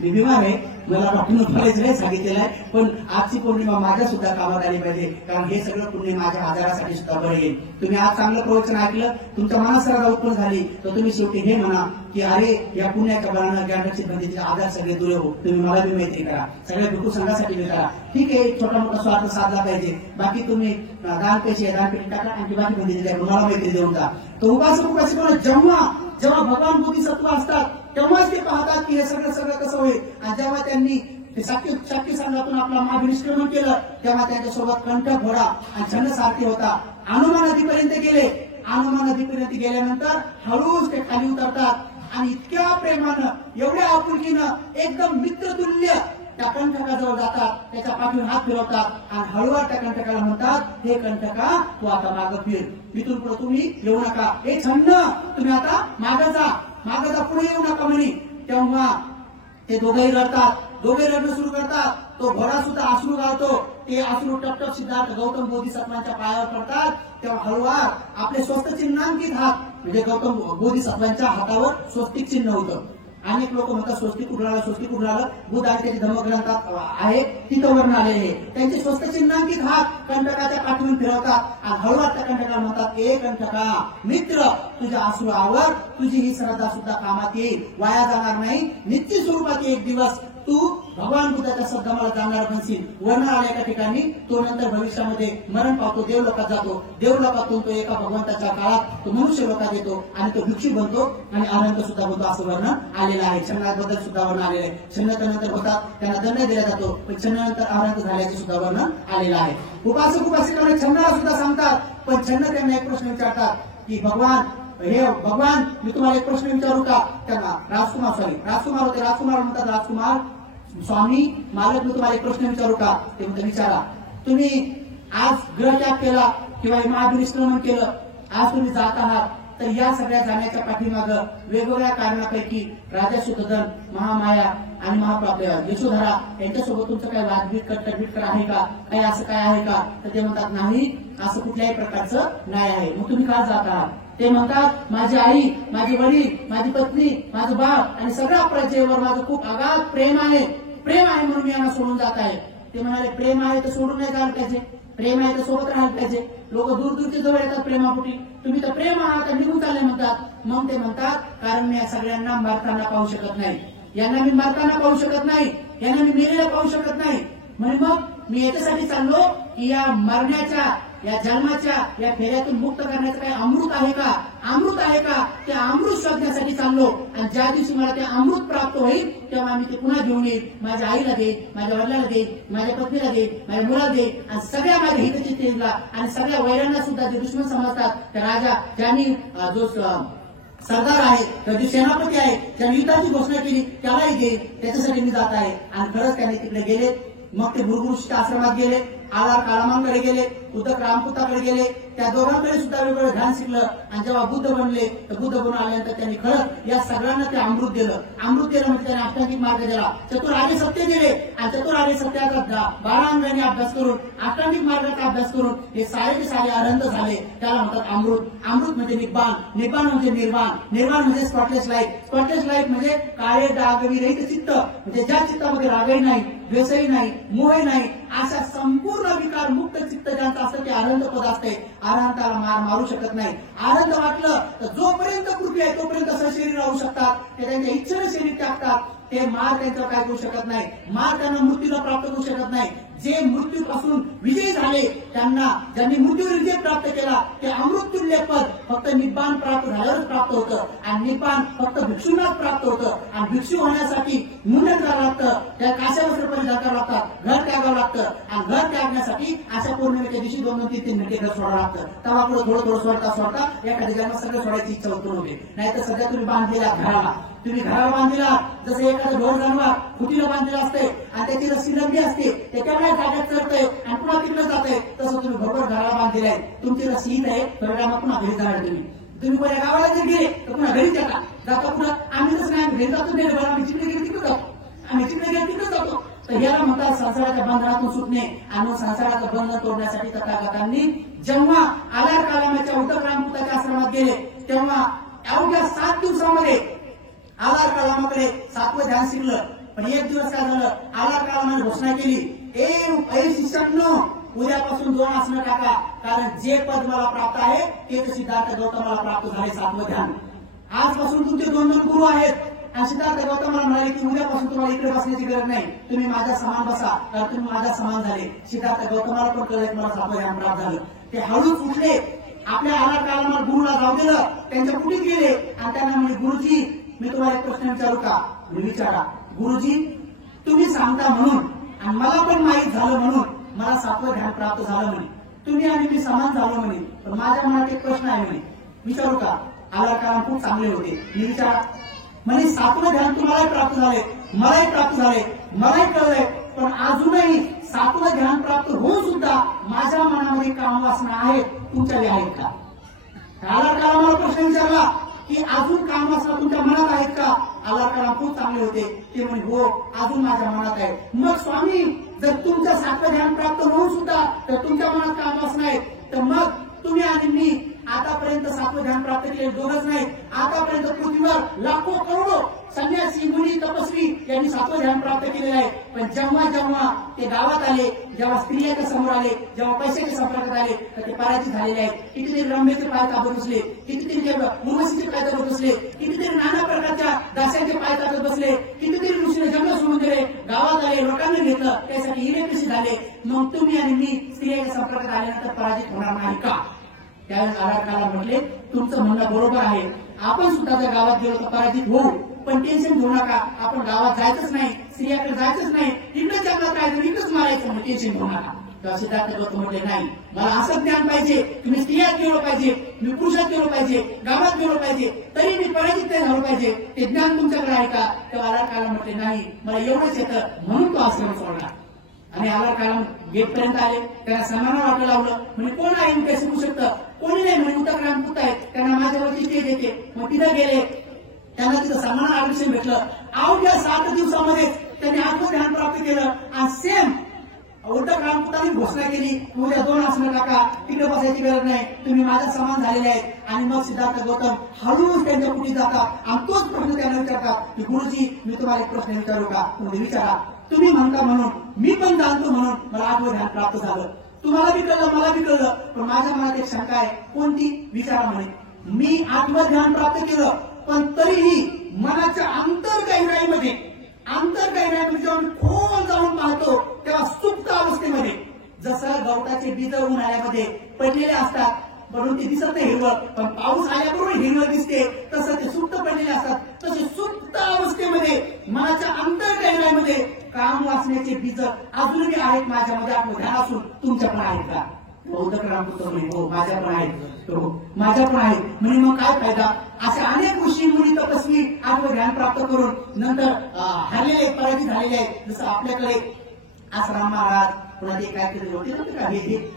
मी बिमार आहे, मला डॉक्टरनं बरेच नाही सांगितलेलं आहे. पण आजची पौर्णिमा माझ्या सुद्धा कामात आली पाहिजे. कारण हे सगळं पुण्य माझ्या आजारासाठी सुद्धा बरं येईल. तुम्ही आज चांगलं प्रवचन ऐकलं, तुमच्या मनासराला उत्पन्न झाली, तर तुम्ही शेवटी हे म्हणा की अरे या पुण्याच्या बळानं ज्ञानरक्षित बंदीचे आजार सगळे दूर हो. तुम्ही मला बी मैत्री करा, सगळ्या भिकू संघासाठी बी करा. ठीक आहे, छोटा मोठा स्वार्थ साधला पाहिजे. बाकी तुम्ही दानपेटी टाका आणि बाकी बंदी द्या, मला मैत्री देऊन का. तर उपासक जेव्हा भगवान बोधिसत्व असतात तेव्हाच ते पाहतात की हे सगळं कसं होईल. आणि जेव्हा त्यांनी शक्ती संघातून आपला महाभिनिष्क्रमण केलं तेव्हा त्यांच्यासोबत कंठक घोडा आणि छन्न सारथी होता. हनुमान नदीपर्यंत गेले. हनुमान नदीपर्यंत गेल्यानंतर हळूच ते खाली उतरतात आणि इतक्या प्रेमानं, एवढ्या आपुलकीनं, एकदम मित्रतुल्य त्या कंठकाजवळ जातात. त्याच्या पाठीवर हात फिरवतात आणि हळूवार त्या कंठकाला म्हणतात, हे कंठका तू आता मागं फिर, इथून पुढे तुम्ही येऊ नका. हे छन्न तुम्ही आता मागं जा, पुढे येऊ नका म्हणे. तेव्हा ते दोघेही रडतात. दोघे रडणं सुरू करतात. तो घोडा सुद्धा अश्रू गाळतो. ते अश्रू टपटप सिद्धार्थ गौतम बोधिसत्वांच्या पायावर पडतात. तेव्हा हळूवार आपले स्वस्त चिन्हांकित हात, म्हणजे गौतम बोधिसत्वांच्या हातावर स्वस्तिक चिन्ह होतं. अनेक लोक म्हणतात स्वस्तिक कुठून आलं. बुद्ध आणि त्याच्या धम्मग्रंथात आहे, तिथं वर्ण आलेले. त्यांचे स्वस्त चिन्हांकित हात कंटकाच्या पाठवून फिरवतात आणि हळूवार त्या कंटकाला म्हणतात, ए कंटका मित्र, तुझ्या अश्रू आवर, तुझी ही श्रद्धा सुद्धा कामात येईल, वाया जाणार नाही. नित्य स्वरूपात एक दिवस तू भगवान बुद्धाच्या शब्दाला जाणार बनशील. वर्ण आल्या एका ठिकाणी तो नंतर भविष्यामध्ये मरण पावतो, देवलोकात जातो. देवलोकातून तो एका भगवंताच्या काळात तो मनुष्य लोकात येतो आणि तो भिक्षू बनतो आणि अनंत सुद्धा बनतो, असं वर्ण आलेलं आहे. छन्नाबद्दल सुद्धा वर्ण आलेलं आहे. छन्नानंतर होतात त्यांना दंड दिला जातो, पण छन्नानंतर अनंत झाल्याचे सुद्धा वर्ण आलेलं आहे. उपासक उपासिकांना छन्नाला सुद्धा सांगतात, पण छन्न त्यांना एक प्रश्न विचारतात की भगवान मी तुम्हाला एक प्रश्न विचारू का? त्यांना राजकुमार होते. राजकुमार म्हणतात, राजकुमार स्वामी मालक मी तुम्हाला एक प्रश्न विचारू का? ते म्हणतात विचारा. तुम्ही आज ग्रहत्याग केला किंवा महाविश्रमण केलं, आज तुम्ही जात आहात, तर या सगळ्या जाण्याच्या पाठीमाग वेगवेगळ्या कारणापैकी राजा शुद्धधन, महामाया आणि महाप्राप्त यशोधरा यांच्यासोबत तुमचं काही वादबीत कटबिटकर आहे का? काही असं काय आहे का? तर ते म्हणतात नाही, असं कुठल्याही प्रकारचं नाही आहे. मग तुम्ही का जात आहात? ते म्हणतात माझी आई, माझे वडील, माझी पत्नी, माझं बाप आणि सगळ्या प्रजेवर माझं खूप अगाध प्रेम आहे म्हणून मी यांना सोडून जात आहे. ते म्हणाले प्रेम आहे तर सोडून नाही जायला पाहिजे, प्रेम आहे तर सोबत राहायला पाहिजे. लोक दूरदूरचे जवळ येतात प्रेमापोटी, तुम्ही तर प्रेम आहात निघून चालले म्हणतात. मग ते म्हणतात कारण मी या सगळ्यांना मारताना पाहू शकत नाही, यांना मी मारताना पाहू शकत नाही, यांना मी मेलेला पाहू शकत नाही. म्हणजे मग मी याच्यासाठी चाललो की या मरण्याच्या, या जन्माच्या, या फेऱ्यातून मुक्त करण्याचं काही अमृत आहे का? अमृत आहे का? ते अमृत शोधण्यासाठी चाललो. आणि ज्या दिवशी मला ते अमृत प्राप्त होईल तेव्हा मी ते पुन्हा घेऊन येईल, माझ्या आईला देईल, माझ्या वडिलांना देईल, माझ्या पत्नीला देईल, माझ्या मुलाला देईल आणि सगळ्या माझ्या हितचिंतकांना आणि सगळ्या वैरांना सुद्धा जे दुश्मन समजतात त्या राजा ज्यांनी जो सरदार आहे, तर जे सेनापती आहे, ज्यांनी युद्धाची घोषणा केली त्यालाही देईल. त्याच्यासाठी मी जात आहे. आणि खरंच त्यांनी तिकडे गेले. मग ते भृगुऋषीच्या आश्रमात गेले, आलार कालामांकडे गेले, उदक रामपुताकडे गेले. त्या दोघांकडे सुद्धा वेगवेगळं ध्यान शिकलं. आणि जेव्हा बुद्ध बनले तर बुद्ध बनून आल्यानंतर त्यांनी खरंच या सगळ्यांना ते अमृत दिलं. अमृत दिलं म्हणजे त्यांनी अष्टांगिक मार्ग दिला, चतुरार्य सत्य दिले. आणि चतुरार्य सत्याचा 12 अंगांनी अभ्यास करून, अष्टांगिक मार्गाचा अभ्यास करून हे सारे अरहंत झाले. त्याला म्हणतात अमृत. अमृत म्हणजे निब्बाण, निब्बाण म्हणजे निर्वाण, निर्वाण म्हणजे स्पॉटलेस लाईफ, स्पॉटलेस लाईफ म्हणजे काळे डागविरहित चित्त, म्हणजे ज्या चित्तामध्ये रागही नाही, द्वेषही नाही, मोहही नाही, अशा संपूर्ण विकार मुक्त चित्त ज्यांचं असतं ते अरहंत पद असते. अरहंताला मारू शकत नाही. अरहंत वाटलं तर जोपर्यंत कृती आहे तोपर्यंत सशरीर राहू शकतात. ते त्यांच्या इच्छेने शरीर टाकतात. ते मार त्यांच्यावर काय करू शकत नाही, मार त्यांना मृत्यूला प्राप्त करू शकत नाही. जे मृत्यूपासून विजयी झाले त्यांना, ज्यांनी मृत्यूवर विजय प्राप्त केला ते अमृततुल्य पद फक्त निब्बाण प्राप्त झाल्यावरच प्राप्त होतं. आणि निब्बाण फक्त भिक्षूंनाच प्राप्त होतं. आणि भिक्षू होण्यासाठी मुंडन करावं लागतं, त्या काश्यावस्त्र परिधान करावं लागतात, घर त्यागावं लागतं. आणि घर त्यागण्यासाठी अशा पौर्णिमेच्या दिवशी 2-3 मिनिटे घर सोडावं लागतं. तेव्हा थोडं सोडता एखाद्या जन्म सगळं सोडायची इच्छा उत्पन्न होते. नाहीतर सध्या तुम्ही बांधलेला घराला, तुम्ही घराला बांधलेला जसं एखादं ढोर जनावर खुटीला बांधलेलं असते आणि त्याची रस्सी लंबी असते, त्याच्यामुळे जाग्यात चढतंय आणि पुन्हा तिकडे जाते, तसं तुम्ही बरोबर घराला बांधलेलं आहे. तुमची रस्सी इथं आहे, थोड्या मग पुन्हा घरी जाणार. तुम्ही कोणत्या गावाला जर गेले तर पुन्हा घरी जाता पुन्हा. आम्ही तसं नाही, आम्ही घरी जातो गेले बरं, आम्ही तिकडे गेले तिकडे जातो, आम्ही तिकडे गेले तिकडे जातो. तर याला म्हणतात संसाराच्या बंधनातून सुटणे. आणि संसाराचं बंधन तोडण्यासाठी तथागतांनी जेव्हा आलार कालामाच्या उदक रामपुताच्या आश्रमात गेले तेव्हा अवघ्या 7 दिवसामध्ये आलार कालामाकडे 7वं ध्यान शिकलं. पण एक दिवस काय झालं, आलार कालामाने घोषणा केली, ए शिष्यांनो, उद्यापासून 2 आसनं टाका, कारण जे पद मला प्राप्त आहे ते सिद्धार्थ गौतमाला प्राप्त झाले. 7वं ध्यान. आजपासून तुमचे 2 गुरु आहेत. आणि सिद्धार्थ गौतमाला म्हणाले की उद्यापासून तुम्हाला इकडे बसण्याची गरज नाही, तुम्ही माझ्या समान बसा, कारण तुम्ही माझ्या समान झाले. सिद्धार्थ गौतमाला पण कळलं मला 7वं ध्यान प्राप्त झालं. ते हळूच उठले, आपल्या आलार कालामाला गुरुला जाऊ दिलं, त्यांच्या कुठे गेले आणि त्यांना म्हणजे गुरुजी मी तुम्हाला एक प्रश्न विचारू का? मी विचारा. गुरुजी तुम्ही सांगता म्हणून आणि मला पण माहीत झालं म्हणून मला 7वं ध्यान प्राप्त झालं म्हणे, तुम्ही आणि मी समान झालो म्हणे, पण माझ्या मनात एक प्रश्न आहे म्हणे, विचारू का? आलार कालाम खूप चांगले होते, मी विचारा. म्हणजे 7वं ध्यान तुम्हालाही प्राप्त झाले, मलाही प्राप्त झाले, मलाही कळलंय, पण अजूनही 7वं ध्यान प्राप्त होऊन सुद्धा माझ्या मनामध्ये कामवासना आहेत, तुमच्याकडे आहेत का? आलार कालामाला प्रश्न विचारला की अजून कामवासना तुमच्या मनात आहेत का? आलार कालाम खूप चांगले होते, ते म्हणे हो अजून माझ्या मनात आहे. मग स्वामी जर तुमचं 7वं ध्यान प्राप्त होऊन सुद्धा तर तुमच्या मनात कामवासना आहेत, तर मग तुम्ही आणि मी आतापर्यंत 7वं ध्यान प्राप्त केले दोघच नाही, आतापर्यंत पृथ्वीवर लाखो करोडो संन्यासी ऋषी मुनी तपस्वी यांनी 7वं ध्यान प्राप्त केलेलं आहे. पण जेव्हा जेव्हा ते गावात आले, जेव्हा स्त्रियांच्या समोर आले, जेव्हा पैशाच्या संपर्कात आले, तर ते पराजित झालेले आहेत. कितीतरी रंभेचे पाय ताबत बसले, कितीतरी उर्वशीचे पाय ताबत बसले, कितीतरी नाना प्रकारच्या दास्यांचे पाय ताबत बसले, कितीतरी ऋषीने जंगल सोडून दिले, गावात आले, लोकांना घेतलं, त्यासाठी इलेक्ट्रिसी झाले. मग तुम्ही आणि मी स्त्रियांच्या संपर्कात आल्यानंतर पराजित होणार नाही का? त्यावेळेस आराकाला म्हटले, तुमचं म्हणणं बरोबर आहे. आपण सुद्धा जर गावात गेलो तर पराजित होऊ, पण टेन्शन घेऊ नका. आपण गावात जायचंच नाही, स्त्रियाकडे जायचंच नाही, इकडे जंगलात राहायचं, इकडेच मारायचं, मग टेन्शन घेऊ नका. तेव्हा सिद्धार्थ गौतम म्हटले, नाही, मला असं ज्ञान पाहिजे की मी स्त्रियात गेलो पाहिजे, मी पुरुषात गेलो पाहिजे, गावात गेलो पाहिजे, तरी मी पराजित नाही झालो पाहिजे. ते ज्ञान तुमच्याकडे आहे का? तेव्हा आराकाला म्हटले, नाही, मला एवढंच येतं, म्हणून तो आश्रम सोडला. आणि आराकाला गेट पर्यंत आले, त्यांना सन्मानावर वाटलं लावलं. म्हणजे कोण आहे मी काय शिकू शकतं? कोणी नाही. म्हणजे उतरग्राम पुत आहेत, त्यांना माझ्यावरची स्टेज येते. मग तिथे गेले, त्यांना तिथं सन्मान आरक्षण भेटलं. अवघ्या 7 दिवसामध्ये त्यांनी 8वं ध्यान प्राप्त केलं. आणि सेम उद्धव रामपुतांनी घोषणा केली, उद्या 2 आसनं टाका, तिकडे बसायची गरज नाही, तुम्ही माझ्या समान झालेले आहेत. आणि मग सिद्धार्थ गौतम हळूच त्यांच्या कुठे जातात आणि तोच प्रश्न त्यांना विचारतात की गुरुजी, मी तुम्हाला एक प्रश्न विचारू का? तुम्ही विचारा. तुम्ही म्हणता म्हणून, मी पण जाणतो म्हणून मला 8वं ध्यान प्राप्त झालं. तुम्हाला बी कळलं, मला बी कळलं, पण माझ्या मनात एक शंका आहे. कोणती? विचारा म्हणे. मी 8वं ध्यान प्राप्त केलं, पण तरीही मनाच्या अंतर्गहिराईमध्ये जेव्हा मी खोल जाऊन पाहतो, तेव्हा सुप्त अवस्थेमध्ये जसं गवताचे बीज उन्हाळ्यामध्ये पडलेले असतात, म्हणून ते दिसत नाही हिरवळ, पण पाऊस आल्याबरोबर हिरवळ दिसते, तसं ते सुप्त पडलेले असतात. तसे सुप्त अवस्थेमध्ये मनाच्या अंतर्गहिराईमध्ये काम वाचण्याचे बीज अजूनही आहेत माझ्यामध्ये. आपलं ध्यान असून तुमच्या पण आहेत का? बौद्ध रामपुत्र म्हणे, हो माझ्या पण आहेत, हो माझ्या पण आहेत. म्हणजे मग काय फायदा? असे अनेक ऋषी मुनी तपस्वी 8वं ध्यान प्राप्त करून नंतर हरलेले आहेत, पराजित झालेले आहेत. जसं आपल्याकडे आसाराम महाराज, पुन्हा ते काहीतरी होते नव्हते का,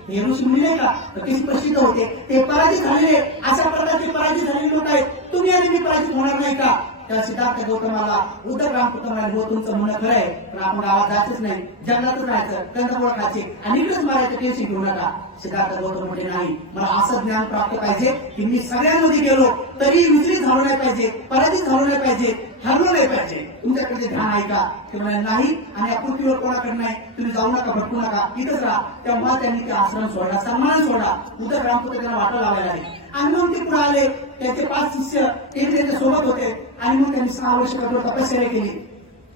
हे ऋषी मुनी नाही का, तर कशी प्रसिद्ध होते, ते पराजित झालेले. अशा प्रकारचे पराजित झालेले लोक आहेत. तुम्ही आणि मी पराजित होणार नाही का? त्या सिद्धार्थ गौतमाला उद्धव रामपुत्र म्हणाले, हो तुमचं म्हणणं खरं आहे, पण आपण गावात जायचंच नाही, जंगलातच राहायचं, कंदमुळ खायचे आणि इकडेच मारायचं, टेन्शन घेऊ नका. सिद्धार्थ गौतम म्हटले, नाही, मला असं ज्ञान प्राप्त पाहिजे की मी सगळ्यांमध्ये गेलो तरी विचलित झालो नाही पाहिजे, पराजित झालो नाही पाहिजे, हरलो नाही पाहिजे. तुमच्याकडे ध्यान आहे का? ते म्हणाले, नाही, आणि या पृथ्वीवर कोणाकडे नाही, तुम्ही जाऊ नका, भटकू नका, इथंच राहा. तेव्हा त्यांनी ते आश्रम सोडला, सन्मान सोडला. उद्धव रामपुत्र त्यांना वाटा लावायला लागले. आणि मग ते पुढे आले, त्यांचे 5 शिष्य ते त्यांच्या सोबत होते. आणि मग त्यांनी 6 वर्ष कठोर तपश्चर्या केली.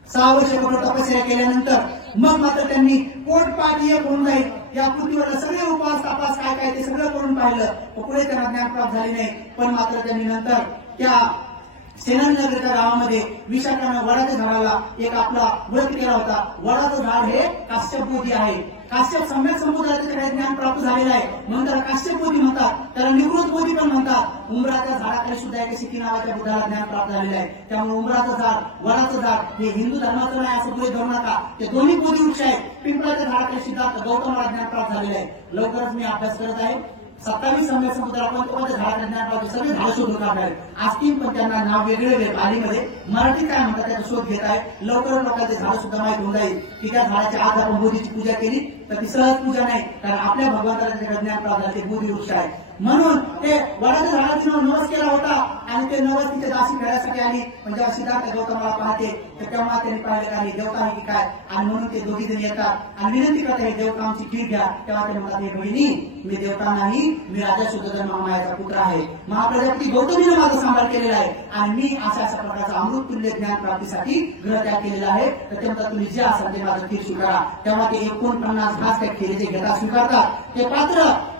6 वर्ष कठोर तपश्चर्या केल्यानंतर मग मात्र त्यांनी पोटपाठ एक होऊन जाईल, या पृथ्वीवरला सगळे उपास तापास काय काय ते सगळं करून पाहिलं. पुढे त्यांना ज्ञान प्राप्त झाले नाही. पण मात्र त्यांनी नंतर त्या सेनानगरच्या गावामध्ये विशाखानं वडाच्या झाडाला एक आपला व्रत केला होता. वडाचं झाड हे काश्यप बोधी आहे. काश्यप सम्यक समुद्राचे त्याला ज्ञान प्राप्त झालेलं आहे, म्हणून त्याला काश्यप बोधी म्हणतात, त्याला निवृत्त बोधी पण म्हणतात. उंबराच्या झाडाकडे सुद्धा एक सिकी नावाच्या बुद्धाला ज्ञान प्राप्त झालेलं आहे. त्यामुळे उंबराचं झाड, वडाचं झाड हे हिंदू धर्माचं नाही असं पुढे धरू नका, ते दोन्ही बोधी वृक्ष आहेत. पिंपळाच्या झाडाकडे सिद्धार्थ गौतमाला ज्ञान प्राप्त झालेलं आहे. लवकरच मी अभ्यास करत आहे. 27 सम्यक समुद्राला कोणत्या झाडाचं ज्ञान प्राप्त, सगळे झाडं शोधून काढणार असतील, पण त्यांना नाव वेगळे पालीमध्ये मराठी काय म्हणतात त्याचा शोध घेत आहे. लवकरच लोकांचे झाडं सुद्धा माहीत होऊन जाईल की त्या झाडाच्या आज आपण बोधीची पूजा केली तर ती सहज पूजा नाही, कारण आपल्या भगवंताला त्याच्याकडे ज्ञान प्राप्त झाले, ते बोधी वृक्ष आहे. म्हणून ते वडाच्या झाडाची नवस केला होता आणि ते नवस तिथे दासी खेळायसाठी आली. पण जेव्हा सिद्धार्थ गौतमाला पाहते तर तेव्हा त्यांनी पाहिलं का देवता आहे की काय, आणि म्हणून ते दोघी जण येतात आणि विनंती करतात, हे देवता आमची खीर घ्या. तेव्हा ते म्हणतात, हे बहिणी, मी देवता नाही, मी राजा शुद्धोधन महामायाचा पुत्र आहे. महाप्रजापती गौतमीने माझा सांभाळ केलेला आहे आणि मी अशा प्रकारचा अमृत तुल्य ज्ञान प्राप्तीसाठी ग्रह त्याग केलेला आहे. तर ते म्हणतात, तुम्ही जे असाल ते माझं खीर स्वीकारा. तेव्हा ते 49 घास त्या खीरीचे घेतात, स्वीकारतात.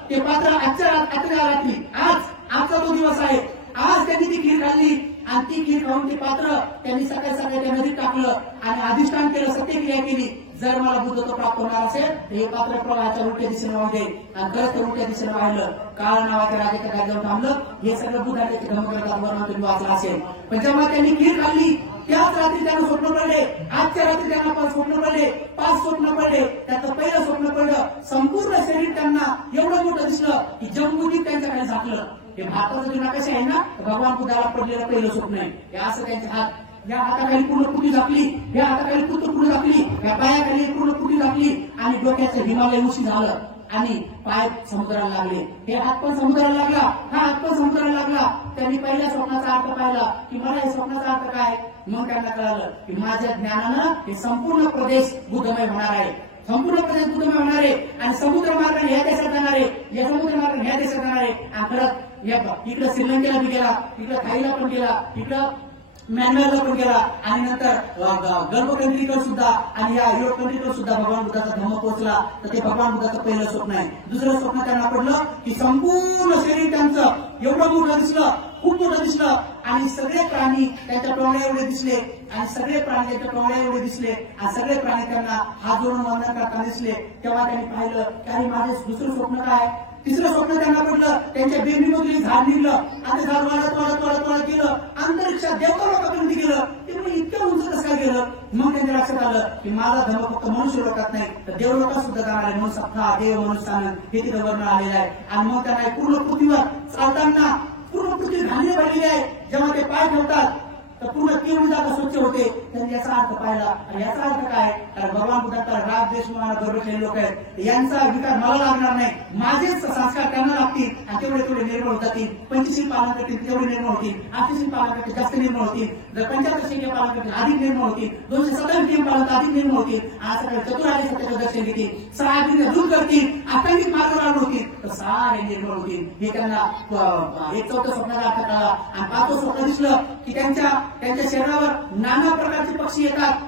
ते पात्र आजच्या रात्री, आजचा तो दिवस आहे, आज त्यांनी ती खीर खाल्ली आणि ती खीर खाऊन ते पात्र त्यांनी सकाळी त्या नदीत टाकलं आणि अधिष्ठान केलं, सत्यक्रिया केली. जर मला बुद्धत्व प्राप्त होणार असेल तर हे पात्र प्रवाहाच्या उलट्या दिशेने वाहू देईल. आणि खरंच ते उलट्या दिशेने वाहिलं. काळ नावाच्या राजाच्या काय जाऊन थांबलं. हे सगळं बुद्धाचे धर्मग्रंथात वर्णन तुम्ही वाचलं असेल. पण जेव्हा त्यांनी खीर खाल्ली त्याच रात्री त्यांना स्वप्न पडले. आजच्या रात्री त्यांना 5 स्वप्न पडले, 5 स्वप्न पडले. त्याचं पहिलं स्वप्न पडलं, संपूर्ण शरीर त्यांना एवढं मोठं दिसलं की जम्बुदीप त्यांच्याकडे झाकलं. हे भारताचं जे नकाशा आहे ना, भगवान बुद्धाला पडलेलं पहिलं स्वप्न आहे. हे असं त्यांचे हात, या हाताखाली पूर्ण पुटी झाकली, या हाताखाली पूर्ण झाकली, या पायाखाली पूर्ण पुटी झाकली आणि डोक्याचं हिमालय उशी झालं. आणि पाय समुद्राला लागले. हे हात पण समुद्राला लागला, हा हात पण समुद्राला लागला. त्यांनी पहिल्या स्वप्नाचा अर्थ पाहिला की मला हे स्वप्नाचा अर्थ काय. मग त्यांना कळालं की माझ्या ज्ञानानं हे संपूर्ण प्रदेश बुद्धमय होणार आहे, संपूर्ण प्रदेश बुद्धमय होणार आहे आणि समुद्र मार्गाने ह्या देशात जाणार आहे, या समुद्र मार्गाने ह्या देशात जाणार आहे. आणि खरंच इकडं श्रीलंकेला बी गेला, इकडं थाईला पण गेला, इकडं म्यानमारला पण गेला आणि नंतर गल्फ कंट्रीकडे सुद्धा आणि या युरोप कंट्रीकडे सुद्धा भगवान बुद्धाचा धर्म पोहोचला. तर ते भगवान बुद्धाचं पहिलं स्वप्न आहे. दुसरं स्वप्न त्यांना पडलं की संपूर्ण शरीर त्यांचं एवढं मोठं दिसलं, खूप मोठं दिसलं आणि सगळे प्राणी त्यांच्या टोळ्या एवढे दिसले आणि सगळे प्राणी त्यांच्या टोळ्या एवढे दिसले आणि सगळे प्राणी त्यांना हात जोडून वंदन करताना दिसले. तेव्हा त्यांनी पाहिलं की अरे माझे दुसरं स्वप्न काय. तिसरं स्वप्न त्यांना पडलं, त्यांच्या बेंबीमधून झाड निघलं आणि झाड वाढत वाढत वाढत वाढत गेलं, अंतरिक्षात देवता लोकांपर्यंत गेलं. ते म्हणजे इतकं उंच कसं काय गेलं. मग त्यांच्या लक्षात आलं की माझा धर्म फक्त मनुष्य लोकात नाही तर देव लोकात सुद्धा जाणार आहे. म्हणून सत्ता देव मनुष्यानं हे तिथं वर्णन आलेलं आहे. आणि मग त्यांना पूर्ण पृथ्वीवर चालताना पूर्ण पृथ्वी घाणली भरलेली आहे. जेव्हा ते पाय ठेवतात तर पूर्ण केवढी जागा स्वच्छ होते. त्यांनी याचा अर्थ पाहिला. आणि याचा अर्थ काय, कारण भगवान बुद्धाचा राग देश मला गौरवलेले लोक आहेत, यांचा विकार मला लागणार नाही, माझेच संस्कार त्यांना लागतील आणि तेवढे तेवढे निर्मळ होतात. 25 पालन करतील तेवढे निर्मळ होतील, 88 पालन करतील जास्त निर्मळ होतील, जर 75 पालन करतील अधिक निर्मळ होतील, 227 पालन अधिक निर्मळ होतील, आज सकाळी चतुराली सत्याचं दर्शन घेतील, 6 अग्नी दूर करतील, आकांक्षित मार्ग लागू होतील, तर सारे निर्मळ होतील. हे त्यांना एक चौथं स्वप्नाचा अर्थ कळला. आणि 5वं स्वप्न दिसलं की त्यांच्या शरीरावर नाना प्रकारचे पक्षी येतात,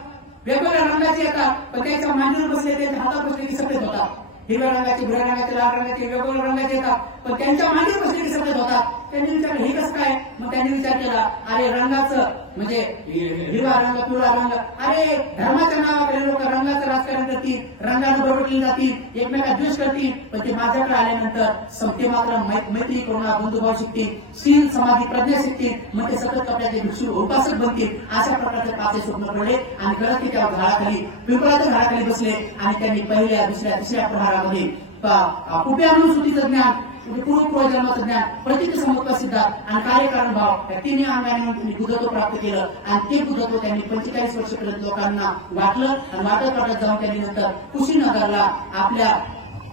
वेगवेगळ्या रंगाचे येतात, पण त्यांच्या मांडीवर बसले, त्यांच्या हातात बसले की सफेद होतात. हिरव्या रंगाचे, भुऱ्या रंगाचे, लाल रंगाचे, वेगवेगळ्या रंगाचे येतात, पण त्यांच्या मांडीवर बसले की सफेद होतात. त्यांनी विचारलं हे कसं काय. मग त्यांनी विचार केला अरे रंगाचं म्हणजे हिरवा रंग, पिवळा रंग, अरे धर्माच्या नावाकडे लोक रंगाचं राजकारण करतील, रंगानं बरोबरली जातील, एकमेकात द्वेष करतील, पण ते माझ्याकडे आल्यानंतर ते मात्र मैत्री करुणा बंधुभाव शिकतील, शील समाधी प्रज्ञा शिकतील, मग ते सतत कपड्याचे भिक्षू उपासक बनतील. अशा प्रकारचे 5 स्वप्न पडले आणि परत ते त्या झाडाखाली पिंपळाच्या झाडाखाली बसले आणि त्यांनी पहिल्या दुसऱ्या तिसऱ्या प्रहारामध्ये कुप्यानुसूतीचं ज्ञान, पूर्वजन्माचं ज्ञान, प्रतीक समुत्व सिद्धांत आणि कार्यकारण भाव या तिन्ही अंगाने त्यांनी बुद्धत्व प्राप्त केलं. आणि ते बुद्धत्व त्यांनी 45 वर्षापर्यंत लोकांना वाटलं आणि वाटत वाटत जाऊन त्यांनी नंतर कुशीनगरला आपल्या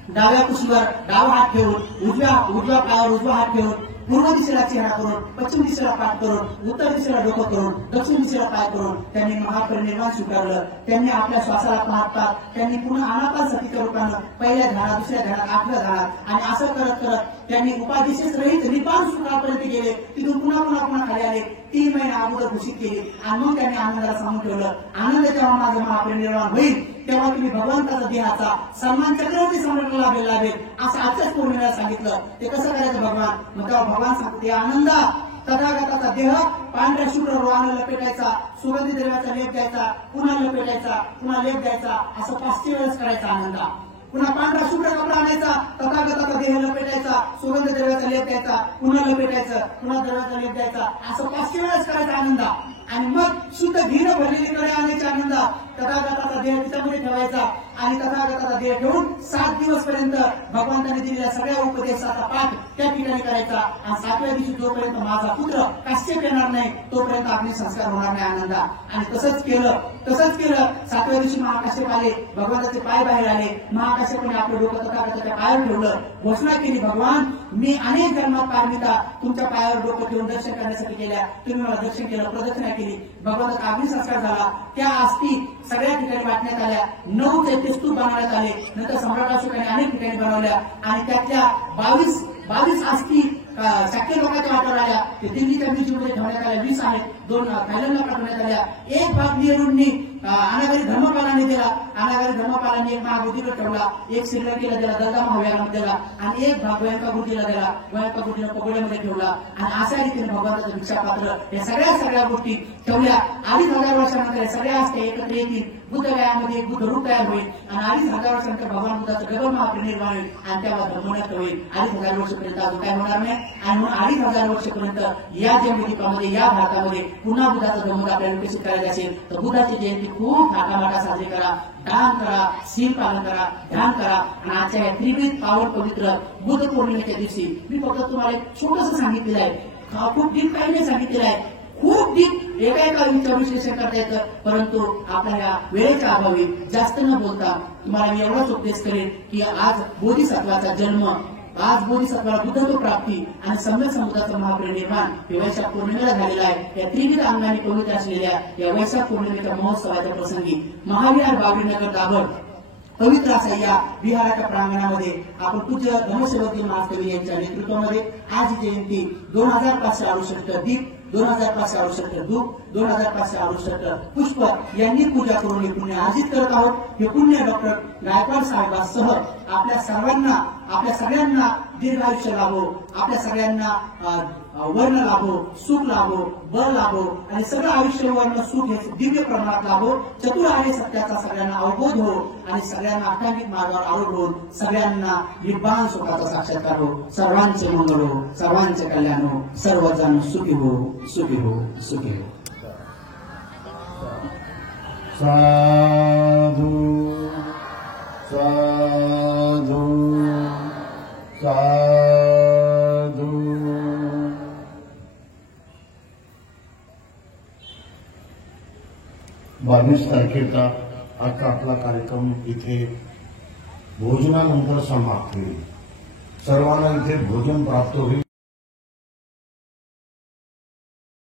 डाव्या कुशीवर डावा हात ठेवून उजव्या पायावर उजवा हात ठेवून पूर्व दिशेला चेहरा करून, पश्चिम दिशेला पाठ करून, उत्तर दिशेला डोकं करून, दक्षिण दिशेला पाय करून त्यांनी महापरिनिर्वाण स्वीकारलं. त्यांनी आपल्या श्वासाला पाहतात त्यांनी पुन्हा अनापात सतीच्या रूपानं पहिल्या झाडात, दुसऱ्या झाडात, 8व्या झाडात आणि असं करत करत त्यांनी उपाधीशेष रहित निपान सुखापर्यंत गेले. तिथून पुन्हा खाली आले. 3 महिने अगोदर घोषित केले आणि मग त्यांनी आनंदाला सांगून ठेवलं, आनंद जेव्हा माझं महापरिनिर्वाण होईल तेव्हा तुम्ही भगवंताचा देहाचा सन्मान चक्रवर्ती सम्राटला लाभेल असं आजच्याच पौर्णिमेला सांगितलं. ते कसं करायचं भगवान. मग तेव्हा भगवान सांगते आनंदा तथागताचा देह पांढऱ्या शुभ्र रोहानं लपेटायचा, सुगंधी द्रव्याचा लेप द्यायचा, पुन्हा लपेटायचा, पुन्हा लेप द्यायचा, असं 500 वेळेस करायचा आनंदा. पुन्हा पांढरा शुभ्र कपडा आणायचा, तथागताचा देह लपेटायचा, सुगंध द्रव्याचा लेप द्यायचा, पुन्हा लपेटायचं, पुन्हा द्रव्याचा लेप द्यायचा, असं 500 वेळेस करायचा आनंदा. आणि मग शुद्ध घीनं भरलेली कडे आणायची आनंदा. तथागताचा देह तिच्यामध्ये ठेवायचा आणि तथागताचा देह ठेवून 7 दिवसपर्यंत भगवंताने दिलेल्या सगळ्या उपदेशाचा पाठ त्या ठिकाणी करायचा. आणि 7व्या दिवशी जोपर्यंत माझा पुत्र काश्यप येणार नाही तोपर्यंत आपले संस्कार होणार नाही आनंदा. आणि तसंच केलं. 7व्या दिवशी महाकाश्यप आले, भगवंताचे पाय बाहेर आले. महाकाश्यपाने आपलं डोकं तथागताच्या पायावर ठेवलं, घोषणा केली भगवान मी अनेक जन्मात पारमिता तुमच्या पायावर डोकं ठेवून दर्शन करण्यासाठी केल्या, तुम्ही मला दर्शन केलं, प्रदक्षिणा केली. भगवंताचा अग्निसंस्कार झाला. त्या अस्थी सगळ्या ठिकाणी वाटण्यात आल्या. 9 चैत्यस्तूप बनवण्यात आले. नंतर सम्राट अशोकाने अनेक ठिकाणी बनवल्या आणि त्यातल्या 22 अस्थी शाक्य लोकांच्या वाटावर आल्या. ते दिल्लीच्या म्युझियममध्ये ठेवण्यात आल्या. 20 आहेत, 2 थायलंडला पाठवण्यात आल्या. एक भाग नेहरूंनी अनागारी धर्मपालांनी दिला. अनागारी धर्मपालांनी एक भाग बुद्धीवर ठेवला, एक श्रीलंकेला दिला, दलदा महाव्यामध्ये दिला आणि एक भाग गोयंका गुरुजीला दिला. गोयंका गुरुजीला पगोड्यामध्ये ठेवला. आणि अशा रीतीने भगवंताचं भिक्षापात्र या सगळ्या गोष्टी ठेवल्या. 2,500 वर्षानंतर या सगळ्या असते एकत्र येतील. बुद्धगयामध्ये एक बुद्ध रूप तयार होईल आणि 2,500 वर्षानंतर भगवान बुद्धाचं डबल महापरिनिर्वाण होईल आणि तेव्हा धर्मोन्नत होईल. 2,500 वर्षापर्यंत अजून काय होणार नाही. आणि म्हणून 2,500 वर्षापर्यंत या जन्मदीपामध्ये या भारतामध्ये पुन्हा बुद्धाचा धर्म आपल्याला विकसित करायचा असेल तर बुद्धाची जयंती खूप थाटामाटा साजरी करा, दान करा, शील पालन करा, ध्यान करा. आणि आजच्या या त्रिविध पावन पवित्र बुद्ध पौर्णिमेच्या दिवशी मी फक्त तुम्हाला एक छोटंसं सांगितलेलं आहे. खूप डीप काही नाही सांगितलेलं आहे. खूप डीप एका विचार विश्लेषण करता येतं, परंतु आपल्याला वेळेच्या अभावी जास्त न बोलता तुम्हाला मी एवढाच उपदेश करेन की आज बोधिसत्वाचा जन्म, आज बोधिसत्वाला बुद्धत्व प्राप्ती आणि सम्यक समुद्राचं महापरिनिर्वाण हे वैशाख पौर्णिमेला झालेला आहे. या त्रिविध अंगाने पवित्र असलेल्या या वैशाख पौर्णिमेच्या महोत्सवाच्या प्रसंगी महाविहार बाबरीनगर दाभर पवित्र असा या विहाराच्या प्रांगणामध्ये आपण पूज्य धर्मसेवक महाकवी यांच्या नेतृत्वामध्ये आज ही जयंती 2568 दीप, 2568 धूप, 2568 पुष्प यांनी पूजा करून हे पुण्य अर्जित करत आहोत. हे पुण्य डॉक्टर गायकवाड साहेबांसह आपल्या सगळ्यांना दीर्घायुष्य लाभो, आपल्या सगळ्यांना वर्ण लाभो, सुख लाभो, बळ लाभो आणि सगळं आयुष्य वर्ण सुख हे दिव्य प्रमाणात लाभो. चतुर्हारी सत्याचा सगळ्यांना अवबोध हो आणि सगळ्यांना अष्टांगिक मार्गावर आरूढ होऊन सगळ्यांना निर्वाण सुखाचा साक्षात्कार हो. सर्वांचे मंगल हो, सर्वांचे कल्याण हो, सर्वजण सुखी हो, सुखी हो, सुखी हो. साधु साधु साधु. 22 तारखेचा आजचा आपला कार्यक्रम इथे भोजनानंतर समाप्त होईल. सर्वांना इथे भोजन प्राप्त होईल.